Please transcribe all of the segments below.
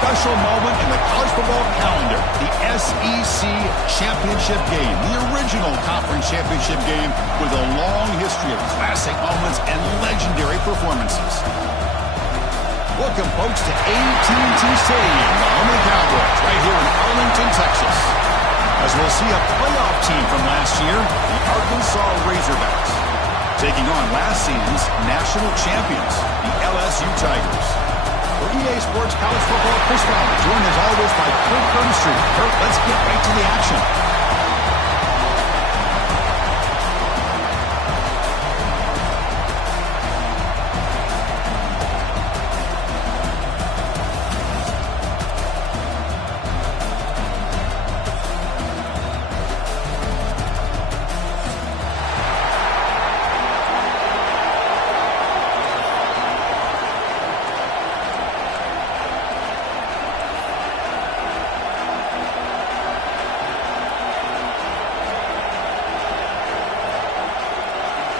special moment in the college football calendar, the SEC Championship game, the original conference championship game with a long history of classic moments and legendary performances. Welcome, folks, to AT&T Stadium, the home of the Cowboys, right here in Arlington, Texas. As we'll see a playoff team from last year, the Arkansas Razorbacks, taking on last season's national champions, the LSU Tigers. For EA Sports College Football, Chris Fowler, joined as always by Kirk Herbstreit. Kirk, let's get right to the action.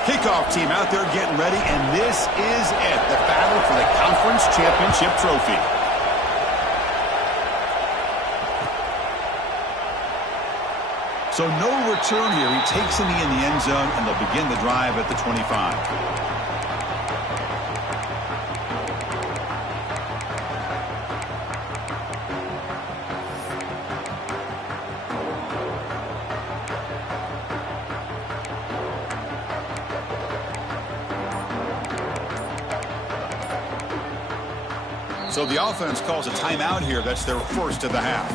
Kickoff team out there getting ready, and this is it, the battle for the conference championship trophy. So no return here. He takes in the end zone, and they'll begin the drive at the 25. So the offense calls a timeout here. That's their first of the half.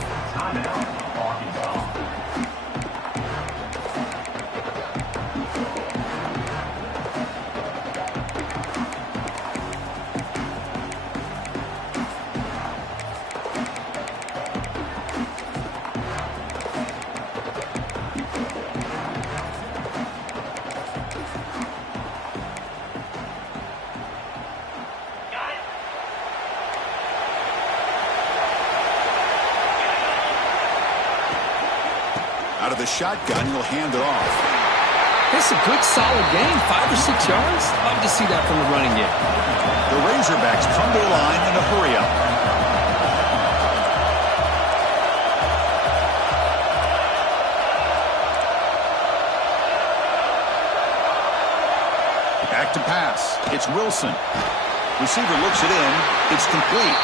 Out of the shotgun, he'll hand it off. It's a good, solid gain. 5 or 6 yards. Love to see that from the running game. The Razorbacks come to the line in a hurry-up. Back to pass. It's Wilson. Receiver looks it in. It's complete.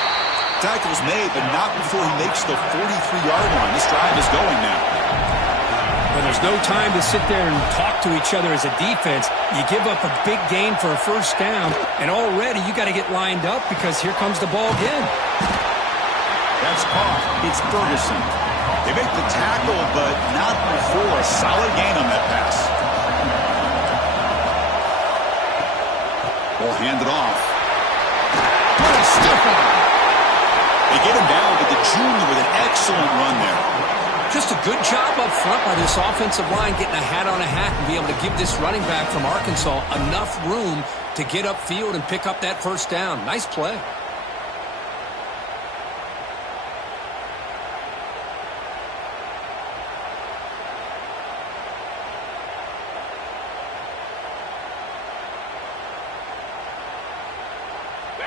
Tackle's made, but not before he makes the 43-yard line. This drive is going now. Well, there's no time to sit there and talk to each other as a defense. You give up a big gain for a first down, and already you got to get lined up because here comes the ball again. That's caught. It's Ferguson. They make the tackle, but not before a solid gain on that pass. Ball handed off. Good stiff arm. They get him down, but the junior with an excellent run there. Just a good job up front by this offensive line, getting a hat on a hat and be able to give this running back from Arkansas enough room to get upfield and pick up that first down. Nice play.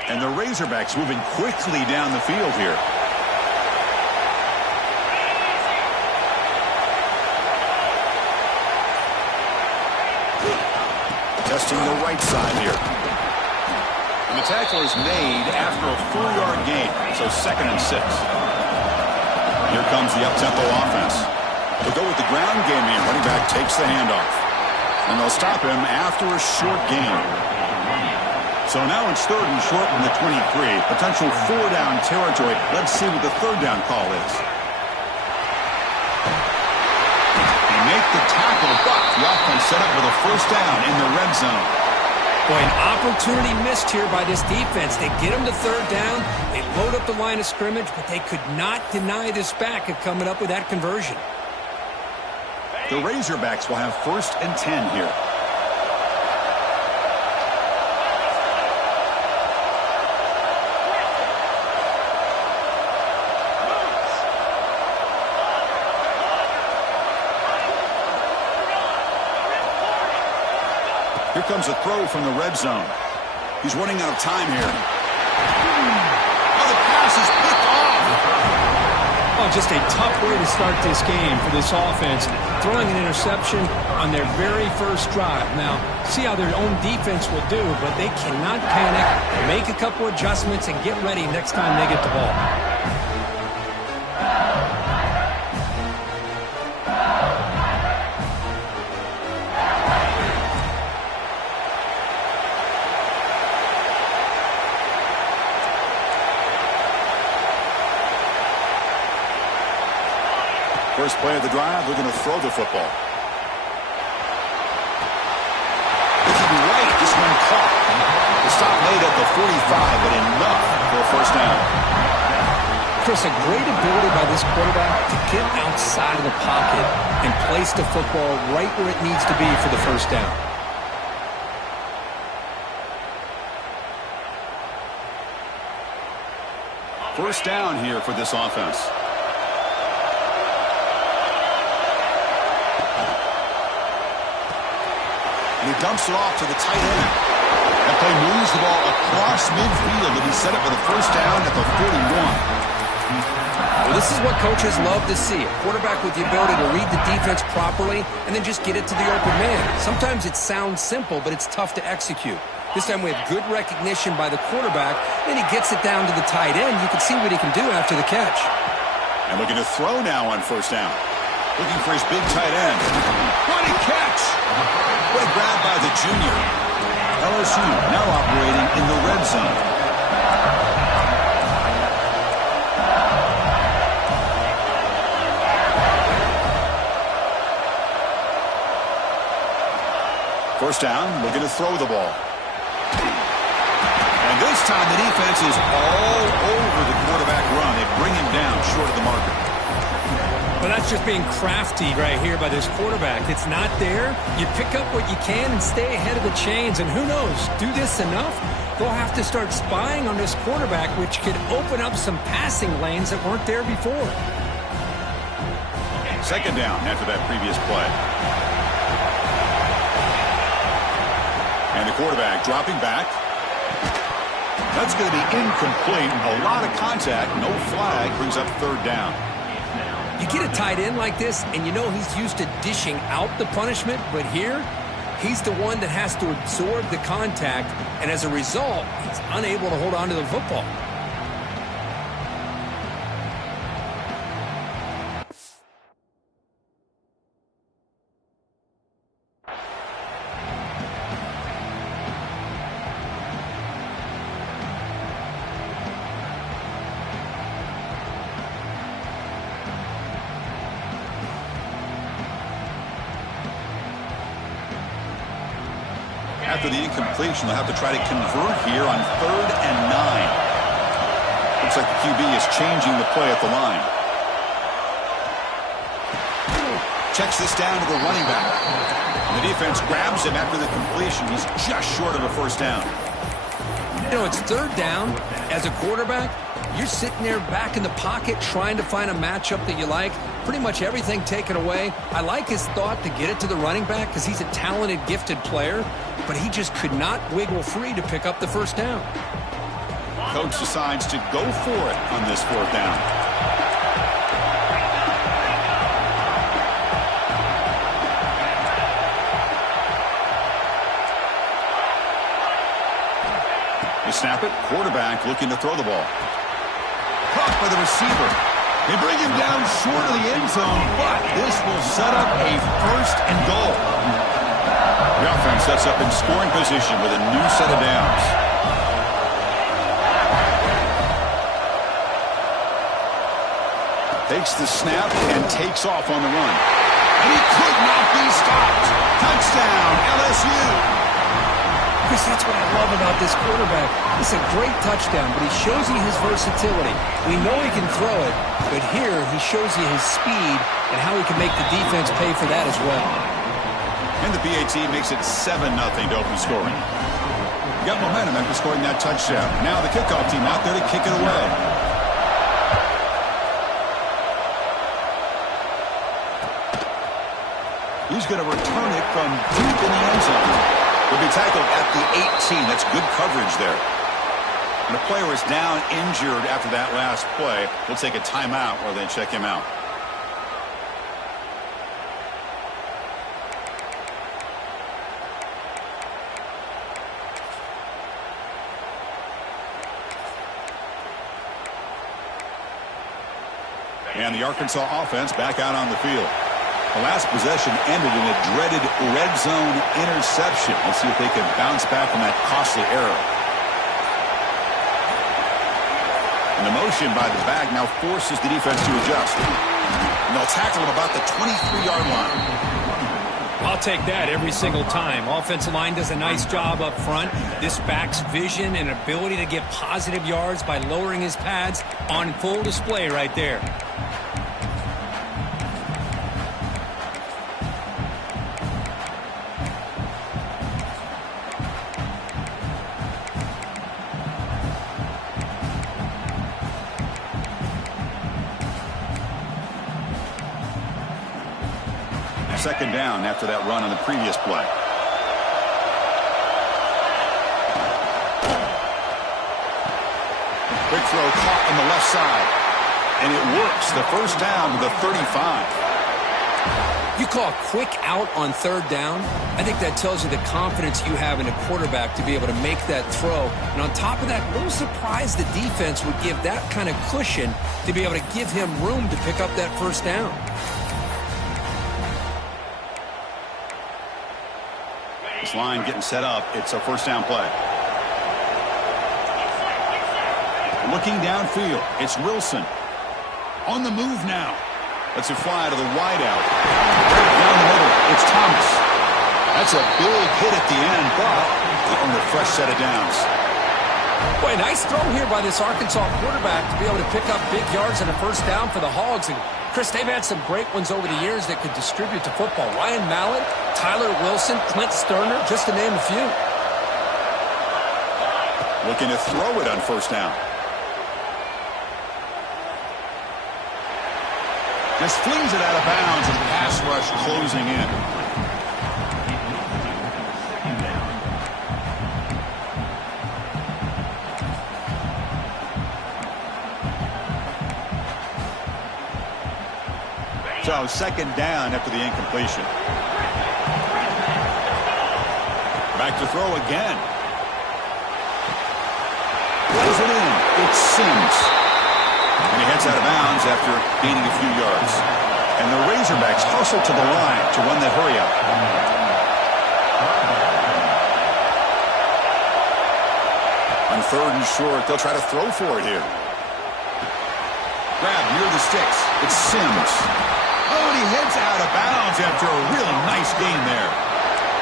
And the Razorbacks moving quickly down the field here. Testing the right side here. And the tackle is made after a 4-yard gain, so 2nd and 6. Here comes the up-tempo offense. They'll go with the ground game here. Running back takes the handoff. And they'll stop him after a short gain. So now it's 3rd and short from the 23. Potential 4-down territory. Let's see what the 3rd down call is. Make the tackle, but the offense set up with a first down in the red zone. Boy, an opportunity missed here by this defense. They get them to 3rd down. They load up the line of scrimmage, but they could not deny this back of coming up with that conversion. The Razorbacks will have 1st and 10 here. Here comes a throw from the red zone. He's running out of time here. Oh, the pass is picked off. Oh, just a tough way to start this game for this offense, throwing an interception on their very first drive. Now, see how their own defense will do, but they cannot panic, make a couple adjustments, and get ready next time they get the ball. First play of the drive, we're going to throw the football. Looking right, this one caught. The stop made at the 45, but enough for a first down. Chris, a great ability by this quarterback to get outside of the pocket and place the football right where it needs to be for the first down. First down here for this offense. He dumps it off to the tight end. That play moves the ball across midfield to be set up for the first down at the 41. Well, this is what coaches love to see. A quarterback with the ability to read the defense properly and then just get it to the open man. Sometimes it sounds simple, but it's tough to execute. This time we have good recognition by the quarterback. Then he gets it down to the tight end. You can see what he can do after the catch. And looking to throw now on first down. Looking for his big tight end. What a catch! What a grab by the junior. LSU now operating in the red zone. First down, looking to throw the ball. And this time the defense is all over the quarterback run. They bring him down short of the marker. But that's just being crafty right here by this quarterback. It's not there. You pick up what you can and stay ahead of the chains. And who knows, do this enough, they'll have to start spying on this quarterback, which could open up some passing lanes that weren't there before. Second down after that previous play. And the quarterback dropping back. That's going to be incomplete. A lot of contact, no flag, brings up third down. You get a tight end like this, and you know he's used to dishing out the punishment, but here, he's the one that has to absorb the contact, and as a result, he's unable to hold on to the football. After the incompletion, they'll have to try to convert here on 3rd and 9. Looks like the QB is changing the play at the line. Checks this down to the running back. And the defense grabs him after the completion. He's just short of a first down. You know, it's third down. As a quarterback, you're sitting there back in the pocket trying to find a matchup that you like. Pretty much everything taken away. I like his thought to get it to the running back because he's a talented, gifted player, but he just could not wiggle free to pick up the first down. Coach decides to go for it on this fourth down. They snap it. Quarterback looking to throw the ball. Caught by the receiver. They bring him down short of the end zone, but this will set up a first and goal. The offense sets up in scoring position with a new set of downs. Takes the snap and takes off on the run. And he could not be stopped. Touchdown, LSU. Chris, that's what I love about this quarterback. It's a great touchdown, but he shows you his versatility. We know he can throw it, but here he shows you his speed and how he can make the defense pay for that as well. And the PAT makes it 7-0 to open scoring. Got momentum after scoring that touchdown. Now the kickoff team out there to kick it away. He's going to return it from deep in the end zone. Will be tackled at the 18. That's good coverage there. When a player is down injured after that last play, we'll take a timeout while they check him out. And the Arkansas offense back out on the field. The last possession ended in a dreaded red zone interception. Let's see if they can bounce back from that costly error. And the motion by the back now forces the defense to adjust. And they'll tackle him about the 23-yard line. I'll take that every single time. Offensive line does a nice job up front. This back's vision and ability to get positive yards by lowering his pads on full display right there. Second down after that run on the previous play. Quick throw caught on the left side. And it works. The first down to the 35. You call a quick out on third down. I think that tells you the confidence you have in a quarterback to be able to make that throw. And on top of that, a little surprised the defense would give that kind of cushion to be able to give him room to pick up that first down. This line getting set up. It's a first down play. Looking downfield. It's Wilson. On the move now. Lets it fly to the wideout. Right down the middle. It's Thomas. That's a big hit at the end, but on the fresh set of downs. Boy, nice throw here by this Arkansas quarterback to be able to pick up big yards and a first down for the Hogs. And Chris, they've had some great ones over the years that could distribute to football. Ryan Mallett, Tyler Wilson, Clint Sterner, just to name a few. Looking to throw it on first down. Just flings it out of bounds and pass rush closing in. So second down after the incompletion. Back to throw again. Plays it in. It's Sims. And he heads out of bounds after gaining a few yards. And the Razorbacks hustle to the line to run that hurry up. On third and short, they'll try to throw for it here. Grab near the sticks. It's Sims. Oh, and he heads out of bounds after a really nice gain there.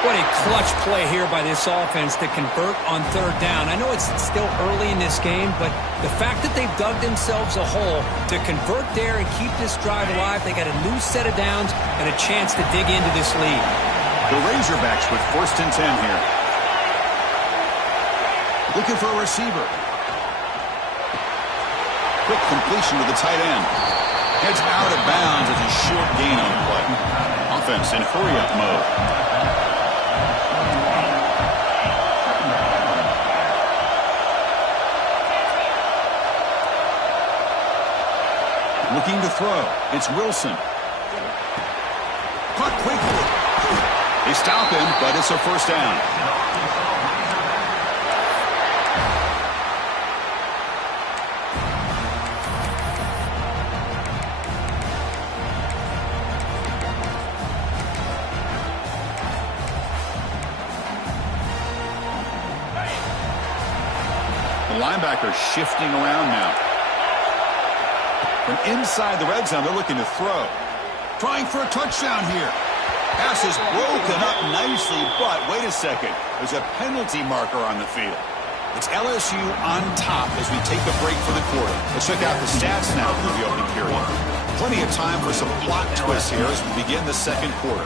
What a clutch play here by this offense to convert on third down. I know it's still early in this game, but the fact that they've dug themselves a hole to convert there and keep this drive alive, they got a new set of downs and a chance to dig into this lead. The Razorbacks with first and 10 here. Looking for a receiver. Quick completion to the tight end. Heads out of bounds as a short gain on the play. Offense in hurry-up mode. Looking to throw. It's Wilson. Caught quickly. They stop him, but it's a first down. Linebacker shifting around now. From inside the red zone, they're looking to throw. Trying for a touchdown here. Pass is broken up nicely, but wait a second. There's a penalty marker on the field. It's LSU on top as we take a break for the quarter. Let's check out the stats now through the opening period. Plenty of time for some plot twists here as we begin the second quarter.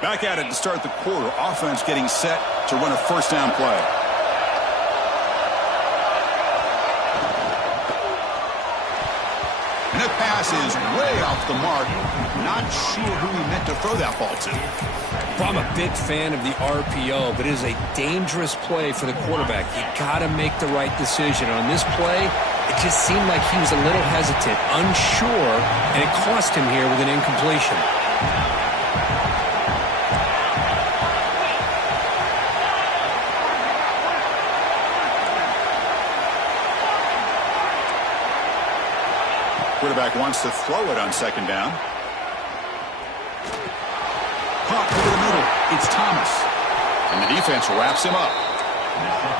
Back at it to start the quarter. Offense getting set to run a first down play. And the pass is way off the mark. Not sure who he meant to throw that ball to. Well, I'm a big fan of the RPO, but it is a dangerous play for the quarterback. You got to make the right decision. On this play, it just seemed like he was a little hesitant, unsure, and it cost him here with an incompletion. Quarterback wants to throw it on second down. Caught over the middle. It's Thomas. And the defense wraps him up.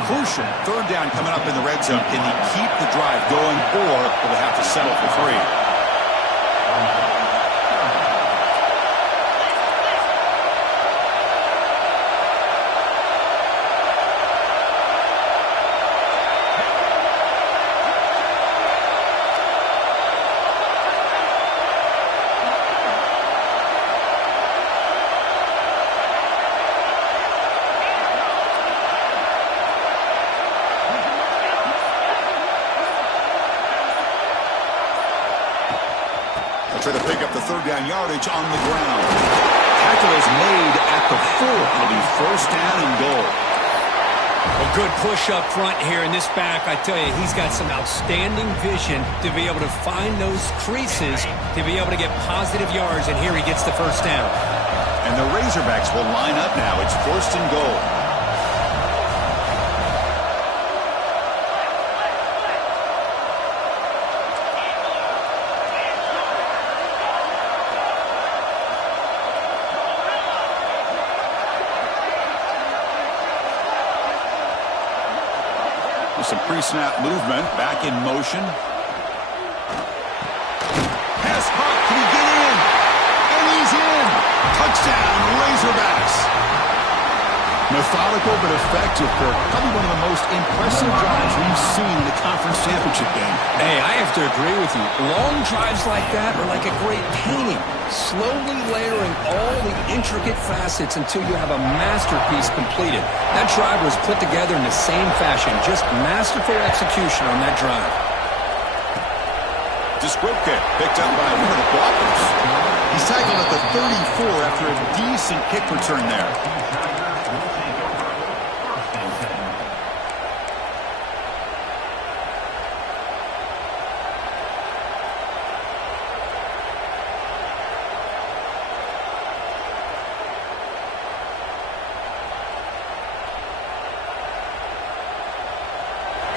Crucial third down coming up in the red zone. Can he keep the drive going, or will they have to settle for 3? Try to pick up the third down yardage on the ground. Tackle is made at the 4. It'll be first down and goal. A good push up front here in this back. I tell you, he's got some outstanding vision to be able to find those creases, to be able to get positive yards, and here he gets the first down. And the Razorbacks will line up now. It's first and goal. Some pre-snap movement, back in motion. Pass caught, can he get in? And he's in! Touchdown, Razorbacks! Methodical but effective, Kirk. Probably one of the most impressive drives we've seen in the conference championship game. Hey, I have to agree with you. Long drives like that are like a great painting. Slowly layering all the intricate facets until you have a masterpiece completed. That drive was put together in the same fashion. Just masterful execution on that drive. Discroke picked up by one of the blockers. He's tackled at the 34 after a decent kick return there.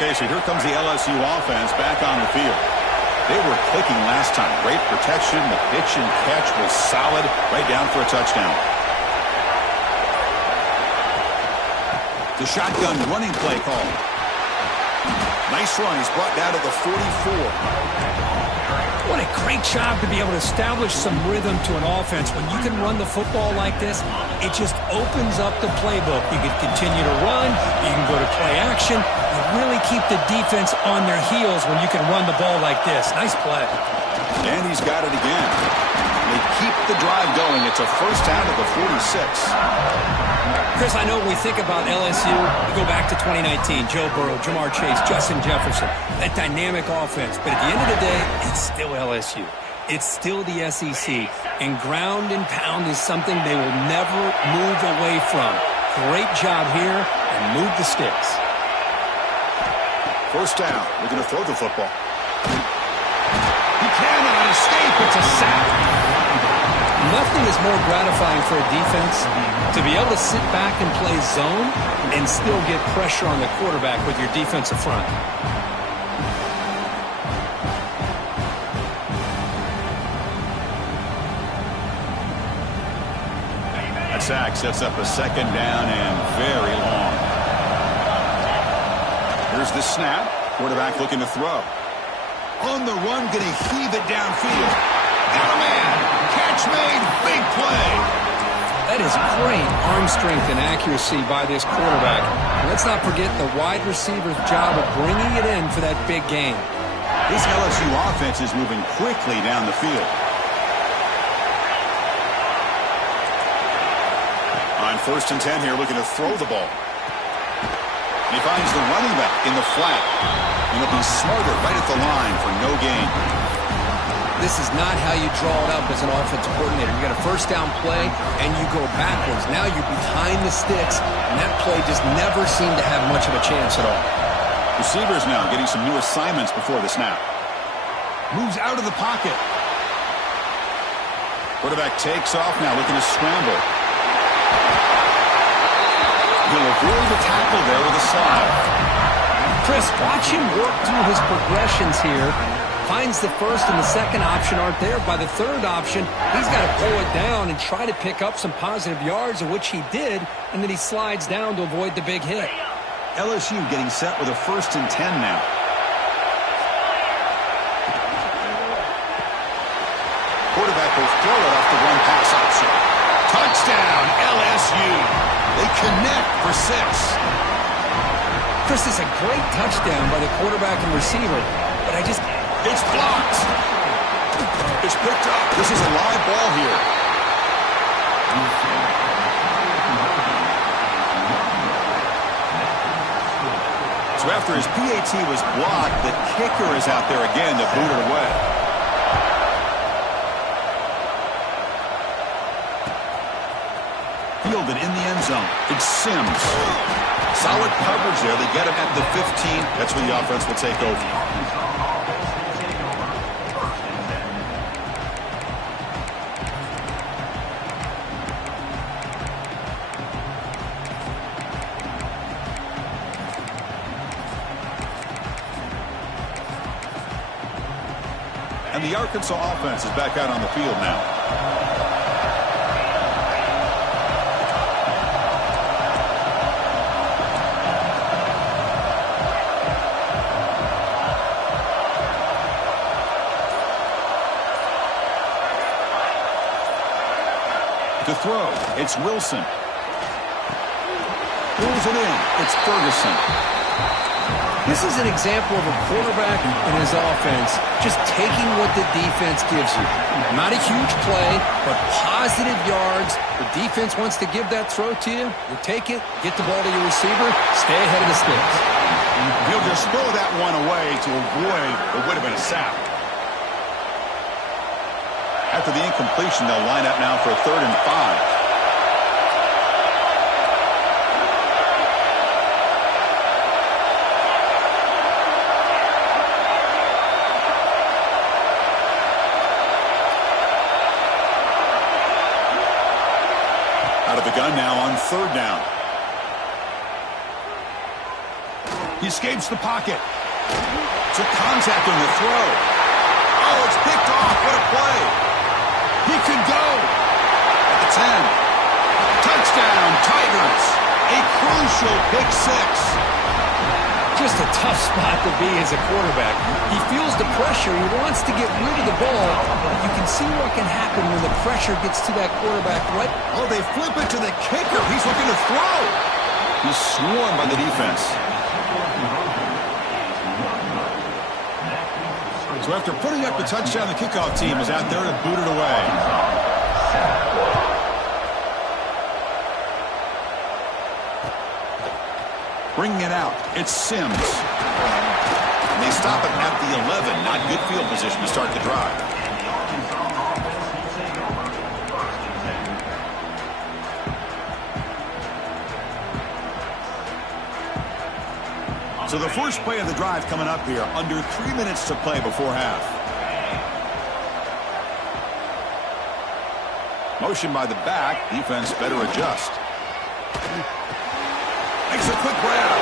Okay, so here comes the LSU offense back on the field. They were clicking last time. Great protection. The pitch and catch was solid. Right down for a touchdown. The shotgun running play call. Nice run. He's brought down to the 44. What a great job to be able to establish some rhythm to an offense. When you can run the football like this, it just opens up the playbook. You can continue to run. You can go to play action. You really keep the defense on their heels when you can run the ball like this. Nice play. And he's got it again. They keep the drive going. It's a first down at the 46. Chris, I know when we think about LSU, we go back to 2019, Joe Burrow, Jamar Chase, Justin Jefferson, that dynamic offense. But at the end of the day, it's still LSU. It's still the SEC. And ground and pound is something they will never move away from. Great job here, and move the sticks. First down. We're going to throw the football. He cannot escape. It's a sack. Nothing is more gratifying for a defense to be able to sit back and play zone and still get pressure on the quarterback with your defensive front. That sack sets up a second down and very long. Here's the snap. Quarterback looking to throw. On the run, going to heave it downfield. Got a man. Catch made. Big play. That is great arm strength and accuracy by this quarterback. And let's not forget the wide receiver's job of bringing it in for that big game. This LSU offense is moving quickly down the field. On 1st and 10 here, looking to throw the ball. He finds the running back in the flat. And he'll be smarter right at the line for no gain. This is not how you draw it up as an offensive coordinator. You got a 1st down play, and you go backwards. Now you're behind the sticks, and that play just never seemed to have much of a chance at all. Receivers now getting some new assignments before the snap. Moves out of the pocket. Quarterback takes off now, looking to scramble. He'll avoid the tackle there with a slide. Chris, watch him work through his progressions here. Finds the 1st and the 2nd option aren't there. By the 3rd option, he's got to pull it down and try to pick up some positive yards, of which he did, and then he slides down to avoid the big hit. LSU getting set with a 1st and 10 now. Quarterback will throw it off the one-pass option. Touchdown, LSU. They connect for 6. Chris, is a great touchdown by the quarterback and receiver, but It's blocked. It's picked up. This is a live ball here. So after his PAT was blocked, the kicker is out there again to boot it away. Fielded in the end zone. It's Sims. Solid coverage there. They get him at the 15. That's where the offense will take over. And the Arkansas offense is back out on the field now. To throw, it's Wilson. Pulls it in, it's Ferguson. This is an example of a quarterback and his offense just taking what the defense gives you. Not a huge play, but positive yards. The defense wants to give that throw to you. You take it, get the ball to your receiver, stay ahead of the sticks. He'll just throw that one away to avoid what would have been a sack. After the incompletion, they'll line up now for a 3rd and 5. Out of the gun now on 3rd down. He escapes the pocket. Took contact on the throw. Oh, it's picked off. What a play. He could go. At the 10. Touchdown, Tigers. A crucial pick 6. Just a tough spot to be as a quarterback. He feels the pressure. He wants to get rid of the ball. You can see what can happen when the pressure gets to that quarterback, right? Oh, they flip it to the kicker. He's looking to throw. He's swarmed by the defense. So after putting up the touchdown, the kickoff team is out there to boot it away. Bringing it out, it's Sims. And they stop it at the 11. Not good field position to start the drive. So the first play of the drive coming up here, under 3 minutes to play before half. Motion by the back, defense better adjust. Makes a quick grab.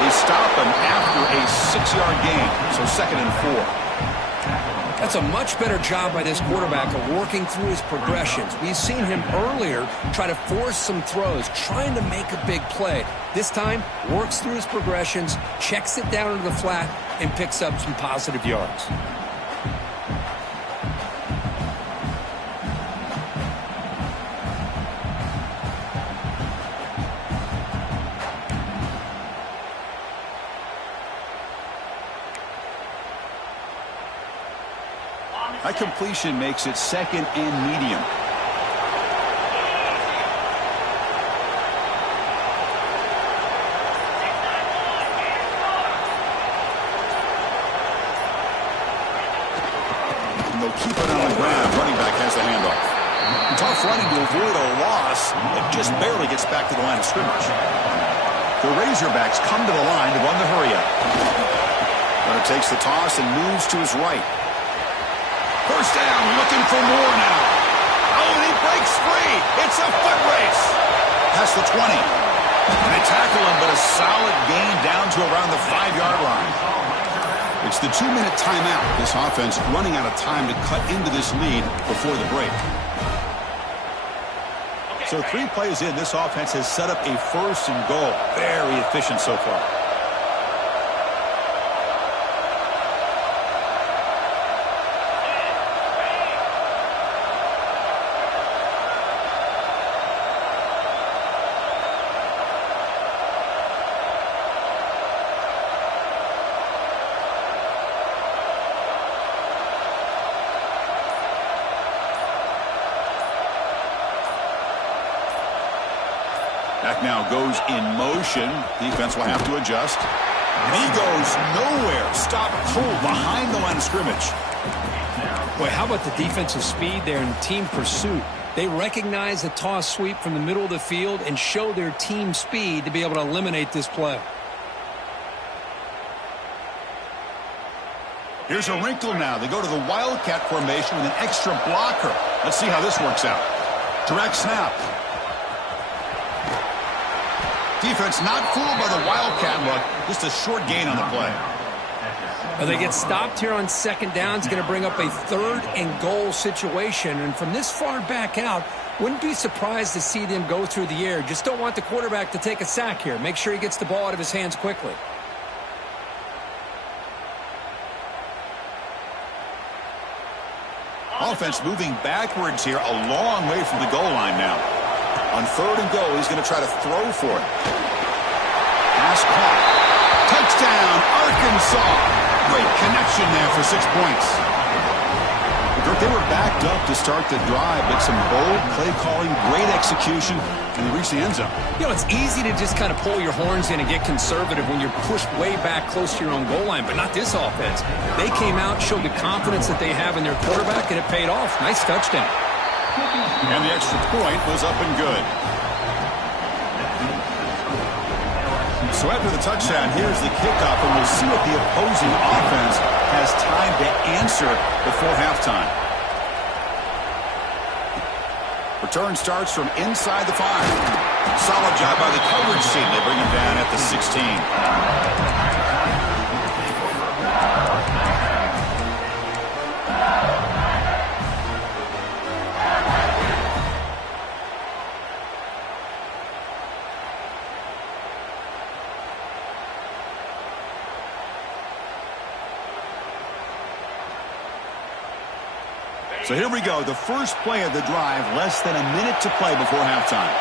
They stop him after a 6-yard gain, so 2nd and 4. That's a much better job by this quarterback of working through his progressions. We've seen him earlier try to force some throws, trying to make a big play. This time, works through his progressions, checks it down into the flat, and picks up some positive yards. That completion makes it 2nd and medium. keep it on the ground. Running back has the handoff. Tough running to avoid a loss. It just barely gets back to the line of scrimmage. The Razorbacks come to the line to run the hurry-up. Runner takes the toss and moves to his right. First down, looking for more now. Oh, and he breaks free. It's a foot race. Past the 20. And they tackle him, but a solid gain down to around the 5-yard line. It's the 2-minute timeout. This offense running out of time to cut into this lead before the break. So 3 plays in, this offense has set up a first and goal. Very efficient so far. Back now goes in motion. Defense will have to adjust. And he goes nowhere. Stop pulled behind the line of scrimmage. Boy, how about the defensive speed there in team pursuit? They recognize the toss sweep from the middle of the field and show their team speed to be able to eliminate this play. Here's a wrinkle now. They go to the Wildcat formation with an extra blocker. Let's see how this works out. Direct snap. Defense not fooled by the Wildcat look. Just a short gain on the play. Well, they get stopped here on second down. It's going to bring up a 3rd and goal situation. And from this far back out, wouldn't be surprised to see them go through the air. Just don't want the quarterback to take a sack here. Make sure he gets the ball out of his hands quickly. Offense moving backwards here, a long way from the goal line now. On 3rd and goal, he's going to try to throw for it. Pass caught. Touchdown, Arkansas. Great connection there for 6 points. They were backed up to start the drive, but some bold play calling, great execution, and they reached the end zone. You know, it's easy to just kind of pull your horns in and get conservative when you're pushed way back close to your own goal line, but not this offense. They came out, showed the confidence that they have in their quarterback, and it paid off. Nice touchdown. And the extra point was up and good. So after the touchdown, here's the kickoff, and we'll see what the opposing offense has time to answer before halftime. Return starts from inside the 5. Solid job by the coverage team. They bring him down at the 16. So here we go, the first play of the drive, less than a minute to play before halftime.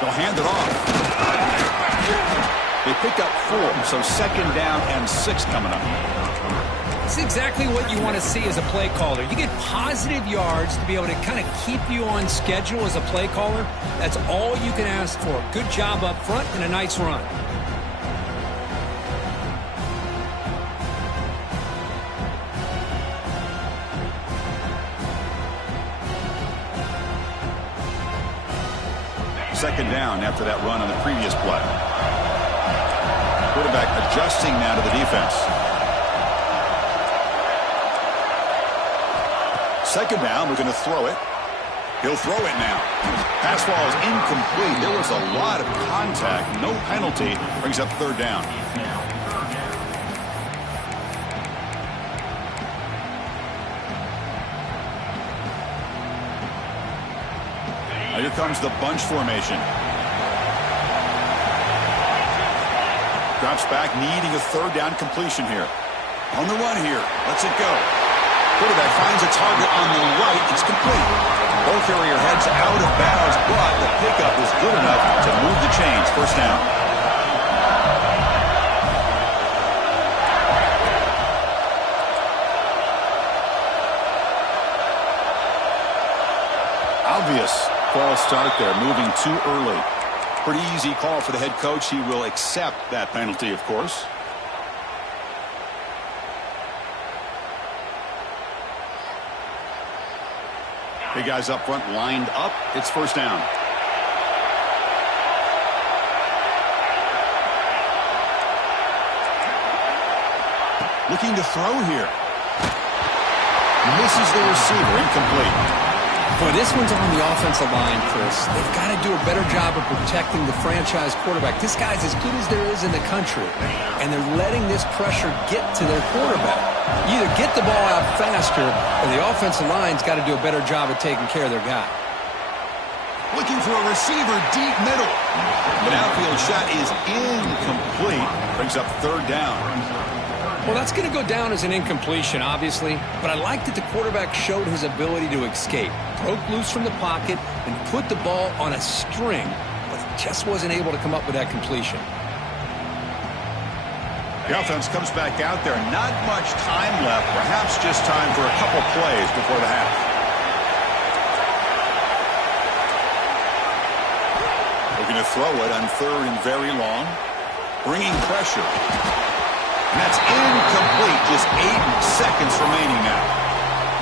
They'll hand it off. They pick up 4, so 2nd down and 6 coming up. It's exactly what you want to see as a play caller. You get positive yards to be able to kind of keep you on schedule as a play caller. That's all you can ask for. Good job up front and a nice run. Second down after that run on the previous play. Quarterback adjusting now to the defense. Second down, we're going to throw it. He'll throw it now. Pass ball is incomplete. There was a lot of contact. No penalty. Brings up 3rd down. Now here comes the bunch formation. Drops back, needing a 3rd down completion here. On the run here. Lets it go. Quarterback finds a target on the right. It's complete. Ball carrier heads out of bounds, but the pickup is good enough to move the chains. First down. Obvious false start there, moving too early. Pretty easy call for the head coach. He will accept that penalty, of course. Big guys up front lined up. It's first down. Looking to throw here. Misses the receiver, incomplete. Boy, this one's on the offensive line, Chris. They've got to do a better job of protecting the franchise quarterback. This guy's as good as there is in the country, and they're letting this pressure get to their quarterback. You either get the ball out faster, or the offensive line's got to do a better job of taking care of their guy. Looking for a receiver deep middle. The outfield shot is incomplete. Brings up third down. Well, that's going to go down as an incompletion, obviously, but I like that the quarterback showed his ability to escape, broke loose from the pocket, and put the ball on a string, but just wasn't able to come up with that completion. The offense comes back out there. Not much time left, perhaps just time for a couple plays before the half. Looking to throw it on third and very long. Bringing pressure. And that's incomplete. Just 8 seconds remaining now.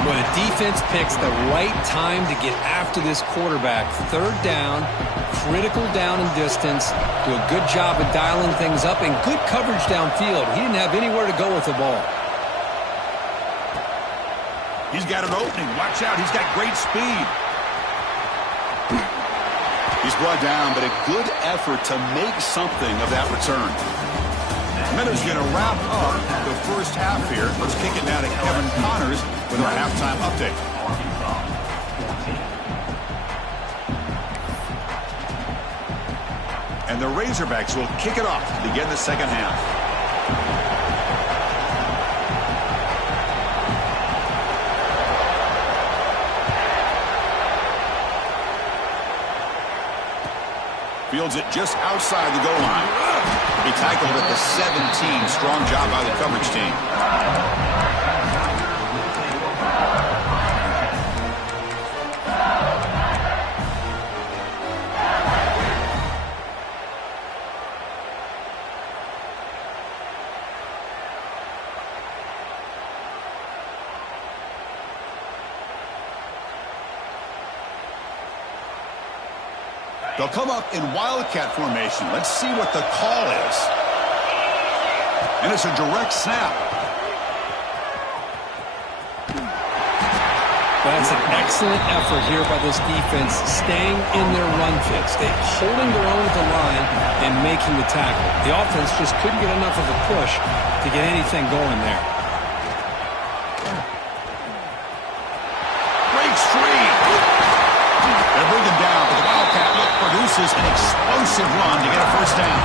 When a defense picks the right time to get after this quarterback, third down, critical down and distance, do a good job of dialing things up, and good coverage downfield. He didn't have anywhere to go with the ball. He's got an opening. Watch out. He's got great speed. He's brought down, but a good effort to make something of that return. Minutes going to wrap up the first half here. Let's kick it now to Kevin Connors with our halftime update. And the Razorbacks will kick it off to begin the second half. Fields it just outside the goal line. He tackled at the 17. Strong job by the coverage team. They'll come up in Wildcat formation. Let's see what the call is. And it's a direct snap. That's an excellent effort here by this defense, staying in their run fits. They're holding their own at the line and making the tackle. The offense just couldn't get enough of a push to get anything going there. Breaks free. They're bringing down, but the Wildcat look produces an explosive run to get a first down.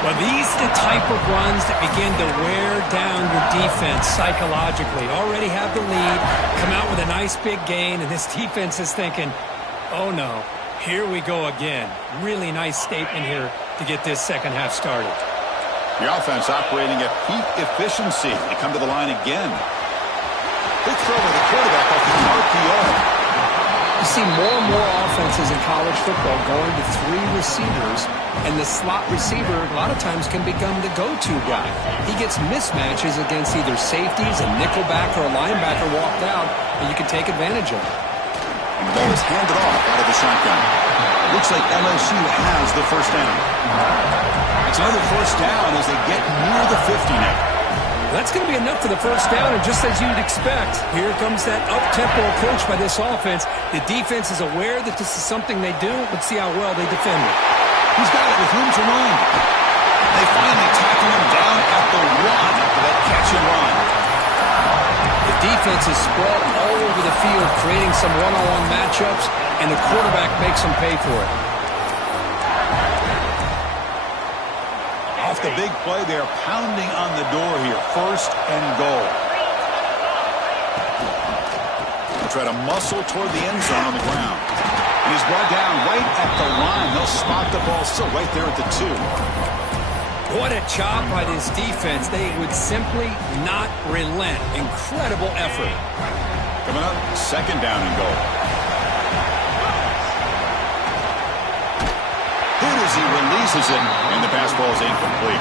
Well, these are the type of runs that begin to wear down your defense psychologically. Already have the lead, come out with a nice big gain, and this defense is thinking, oh no, here we go again. Really nice statement here to get this second half started. The offense operating at peak efficiency. They come to the line again. Big throw by the quarterback off the RPO. You see more and more offenses in college football going to 3 receivers, and the slot receiver a lot of times can become the go-to guy. He gets mismatches against either safeties, a nickelback, or a linebacker walked out, and you can take advantage of it. And the ball is handed off out of the shotgun. Looks like LSU has the first down. It's another first down as they get near the 50 now. That's going to be enough for the first down, and just as you'd expect, here comes that up-tempo approach by this offense. The defense is aware that this is something they do. Let's see how well they defend it. He's got it with room to run. They finally tackle him down at the 1 after that catch and run. The defense is spread all over the field, creating some one-on-one matchups, and the quarterback makes them pay for it. Off the big play, they are pounding on the door here. First and goal. They'll try to muscle toward the end zone on the ground. And he's brought down right at the line. They'll spot the ball still right there at the 2. What a job by this defense. They would simply not relent. Incredible effort. Coming up, second down and goal. as he releases it, and the pass ball is incomplete.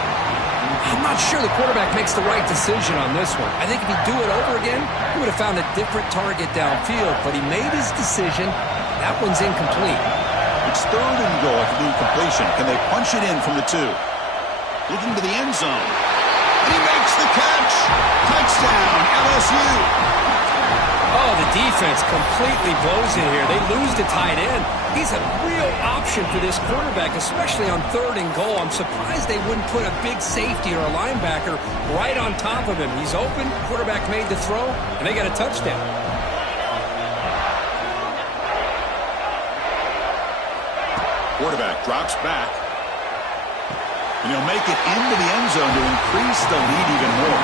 I'm not sure the quarterback makes the right decision on this one. I think if he'd do it over again, he would have found a different target downfield, but he made his decision. That one's incomplete. It's 3rd and goal after the incompletion. Can they punch it in from the 2? Looking to the end zone. And he makes the catch. Touchdown, LSU. Oh, the defense completely blows it here. They lose the tight end. He's a real option for this quarterback, especially on 3rd and goal. I'm surprised they wouldn't put a big safety or a linebacker right on top of him. He's open, quarterback made the throw, and they got a touchdown. Quarterback drops back. And he'll make it into the end zone to increase the lead even more.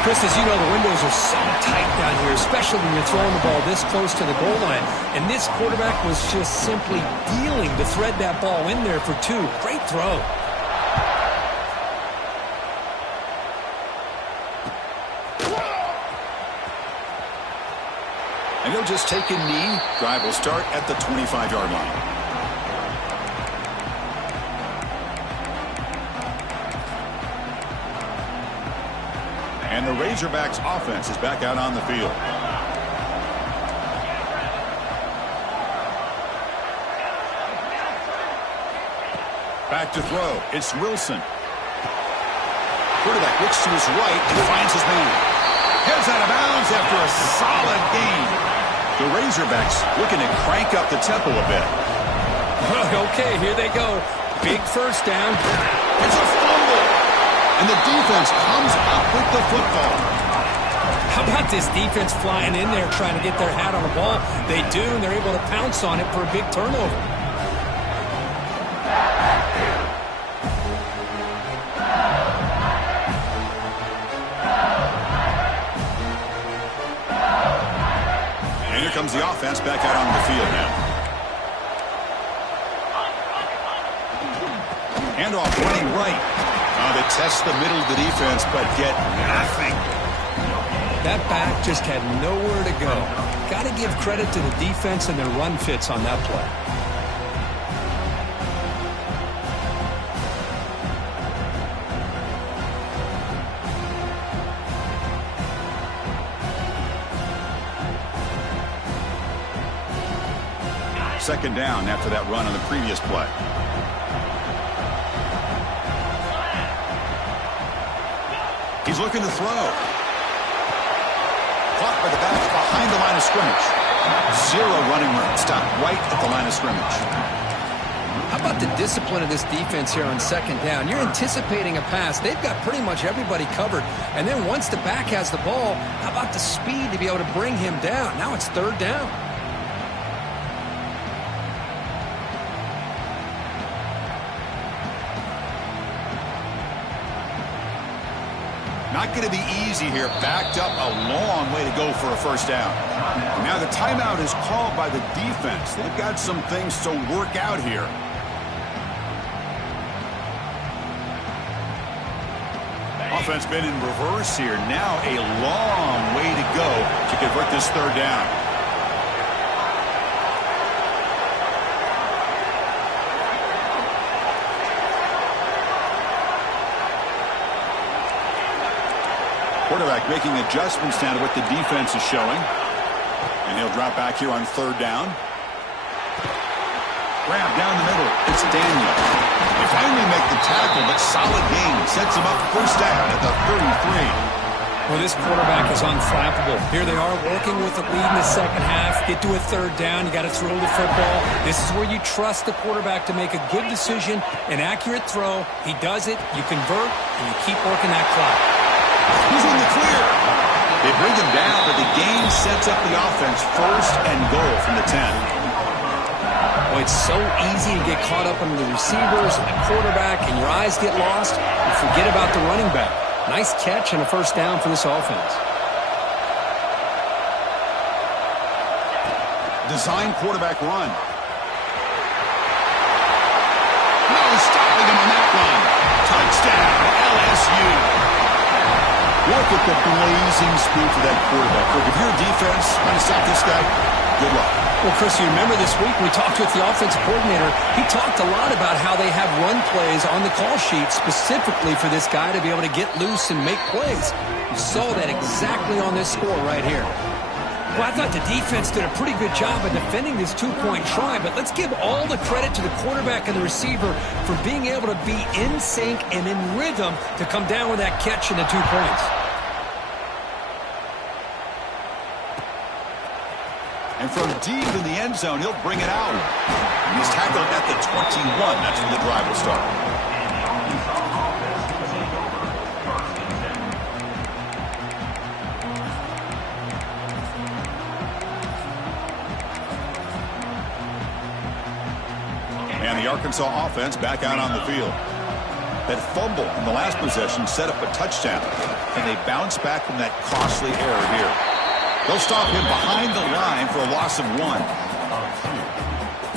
Chris, as you know, the windows are so tight down here, especially when you're throwing the ball this close to the goal line. And this quarterback was just simply dealing to thread that ball in there for 2. Great throw. And he'll just take a knee. Drive will start at the 25-yard line. And the Razorbacks offense is back out on the field. Back to throw. It's Wilson. Quarterback looks to his right and finds his man. Heads out of bounds after a solid gain. The Razorbacks looking to crank up the tempo a bit. Okay, here they go. Big first down. It's a fumble. And the defense comes up with the football. How about this defense flying in there trying to get their hat on the ball? They do, and they're able to pounce on it for a big turnover. And here comes the offense back out on the field now. Handoff running right. They test the middle of the defense, but get nothing. That back just had nowhere to go. Got to give credit to the defense and their run fits on that play. Second down after that run on the previous play. He's looking to throw. Caught by the back behind the line of scrimmage. 0 running room. Stopped right at the line of scrimmage. How about the discipline of this defense here on second down? You're anticipating a pass. They've got pretty much everybody covered. And then once the back has the ball, how about the speed to be able to bring him down? Now it's 3rd down. Not going to be easy here. Backed up a long way to go for a first down. Now the timeout is called by the defense. They've got some things to work out here. Offense been in reverse here. Now a long way to go to convert this 3rd down. Quarterback making adjustments down to what the defense is showing. And he'll drop back here on 3rd down. Grab down the middle. It's Daniel. They finally make the tackle, but solid gain. Sets him up first down at the 33. Well, this quarterback is unflappable. Here they are working with the lead in the second half. Get to a 3rd down. You got to throw the football. This is where you trust the quarterback to make a good decision, an accurate throw. He does it. You convert, and you keep working that clock. He's in the clear. They bring him down, but the game sets up the offense 1st and goal from the 10. Well, it's so easy to get caught up under the receivers and the quarterback, and your eyes get lost. You forget about the running back. Nice catch and a first down for this offense. Design quarterback run. No stopping him on that run. Touchdown, LSU. Look at the blazing speed for that quarterback. Look, if you're a defense trying to stop this guy, good luck. Well, Chris, you remember this week we talked with the offensive coordinator. He talked a lot about how they have run plays on the call sheet specifically for this guy to be able to get loose and make plays. You saw that exactly on this score right here. Well, I thought the defense did a pretty good job of defending this two-point try, but let's give all the credit to the quarterback and the receiver for being able to be in sync and in rhythm to come down with that catch and the 2 points. And from deep in the end zone, he'll bring it out. He's tackled at the 21. That's where the drive will start. And the Arkansas offense back out on the field. That fumble in the last possession set up a touchdown. And they bounce back from that costly error here. They'll stop him behind the line for a loss of 1.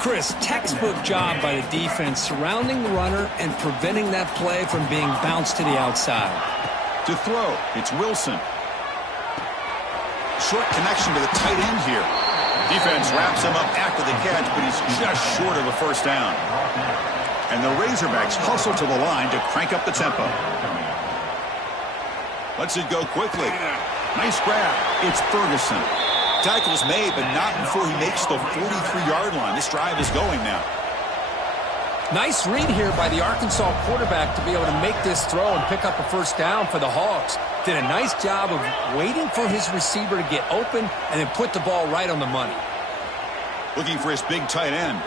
Chris, textbook job by the defense surrounding the runner and preventing that play from being bounced to the outside. To throw, it's Wilson. Short connection to the tight end here. Defense wraps him up after the catch, but he's just short of a first down. And the Razorbacks hustle to the line to crank up the tempo. Lets it go quickly. Nice grab. It's Ferguson. Tackle's made, but not before he makes the 43-yard line. This drive is going now. Nice read here by the Arkansas quarterback to be able to make this throw and pick up a first down for the Hogs. Did a nice job of waiting for his receiver to get open and then put the ball right on the money. Looking for his big tight end.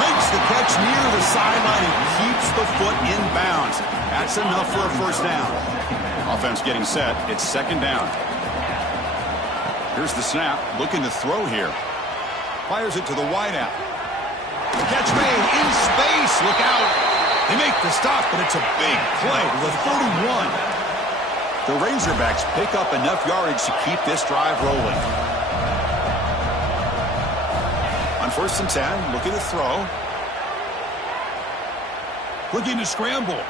Makes the catch near the sideline and keeps the foot in bounds. That's enough for a first down. Offense getting set. It's second down. Here's the snap. Looking to throw here. Fires it to the wideout. Catch made in space. Look out. They make the stop, but it's a big play to the 31. The Razorbacks pick up enough yardage to keep this drive rolling. On 1st and 10, looking to throw. Looking to scramble.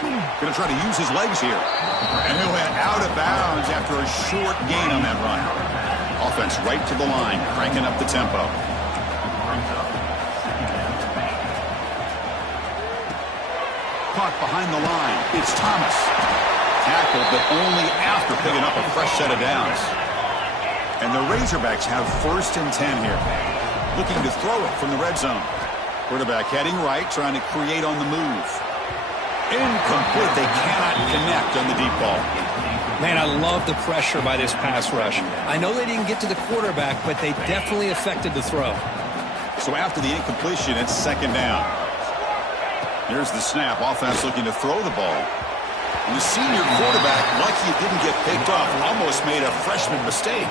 Going to try to use his legs here. And he'll head out of bounds after a short gain on that run. Offense right to the line, cranking up the tempo. Caught behind the line. It's Thomas. Tackled, but only after picking up a fresh set of downs. And the Razorbacks have 1st and 10 here. Looking to throw it from the red zone. Quarterback heading right, trying to create on the move. Incomplete. They cannot connect on the deep ball. Man, I love the pressure by this pass rush. I know they didn't get to the quarterback, but they definitely affected the throw. So after the incompletion, it's second down. Here's the snap. Offense looking to throw the ball. And the senior quarterback, lucky it didn't get picked off, almost made a freshman mistake.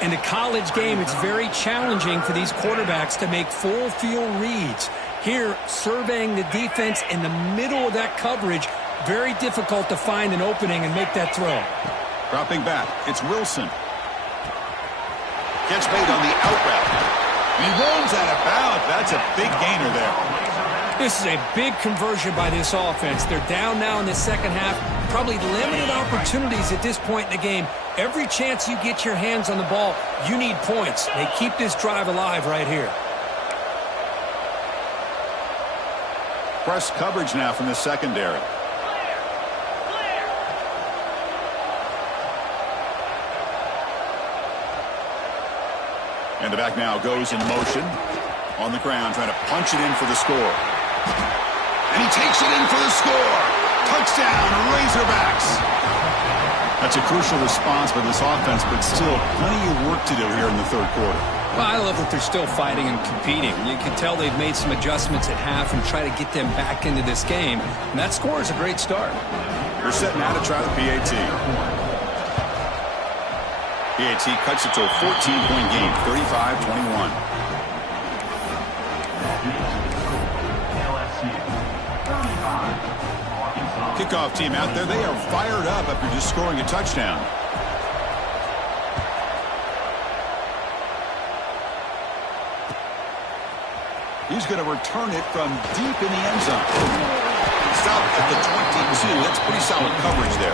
In a college game, it's very challenging for these quarterbacks to make full field reads. Here, surveying the defense in the middle of that coverage, very difficult to find an opening and make that throw. Dropping back, it's Wilson. Catch made on the out route. He rolls out of bounds. That's a big gainer there. This is a big conversion by this offense. They're down now in the second half. Probably limited opportunities at this point in the game. Every chance you get your hands on the ball, you need points. They keep this drive alive right here. Press coverage now from the secondary. And the back now goes in motion. On the ground, trying to punch it in for the score. And he takes it in for the score. Touchdown, Razorbacks. That's a crucial response by this offense, but still plenty of work to do here in the third quarter. Well, I love that they're still fighting and competing. You can tell they've made some adjustments at half and try to get them back into this game. And that score is a great start. They're set now to try the PAT. PAT cuts it to a 14-point game, 35-21. Kickoff team out there. They are fired up after just scoring a touchdown. He's going to return it from deep in the end zone. Stop at the 22. That's pretty solid coverage there.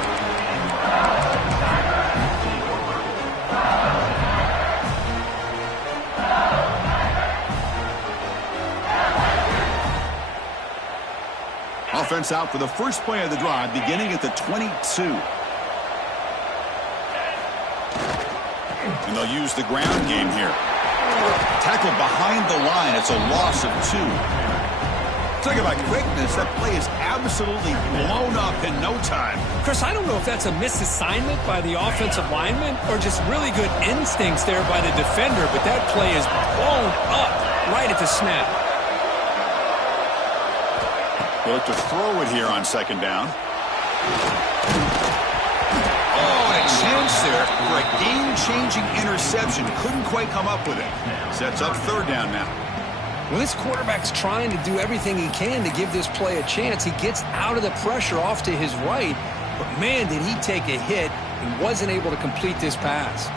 Offense out for the first play of the drive, beginning at the 22. And they'll use the ground game here. Tackle behind the line. It's a loss of 2. Talk about quickness. That play is absolutely blown up in no time. Chris, I don't know if that's a misassignment by the offensive lineman or just really good instincts there by the defender, but that play is blown up right at the snap. They look to throw it here on second down. Oh, and a chance there for a game-changing interception. Couldn't quite come up with it. Sets up third down now. When this quarterback's trying to do everything he can to give this play a chance, he gets out of the pressure off to his right. But, man, did he take a hit and wasn't able to complete this pass.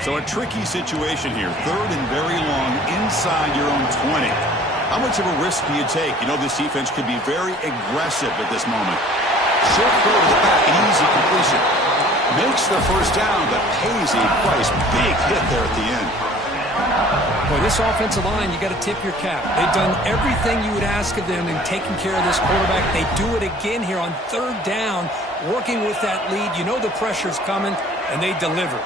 So a tricky situation here. Third and very long inside your own 20. How much of a risk do you take? You know this defense could be very aggressive at this moment. Short throw to the back, an easy completion. Makes the first down, but pays a price. Big hit there at the end. Boy, this offensive line, you got to tip your cap. They've done everything you would ask of them in taking care of this quarterback. They do it again here on third down, working with that lead. You know the pressure's coming, and they deliver.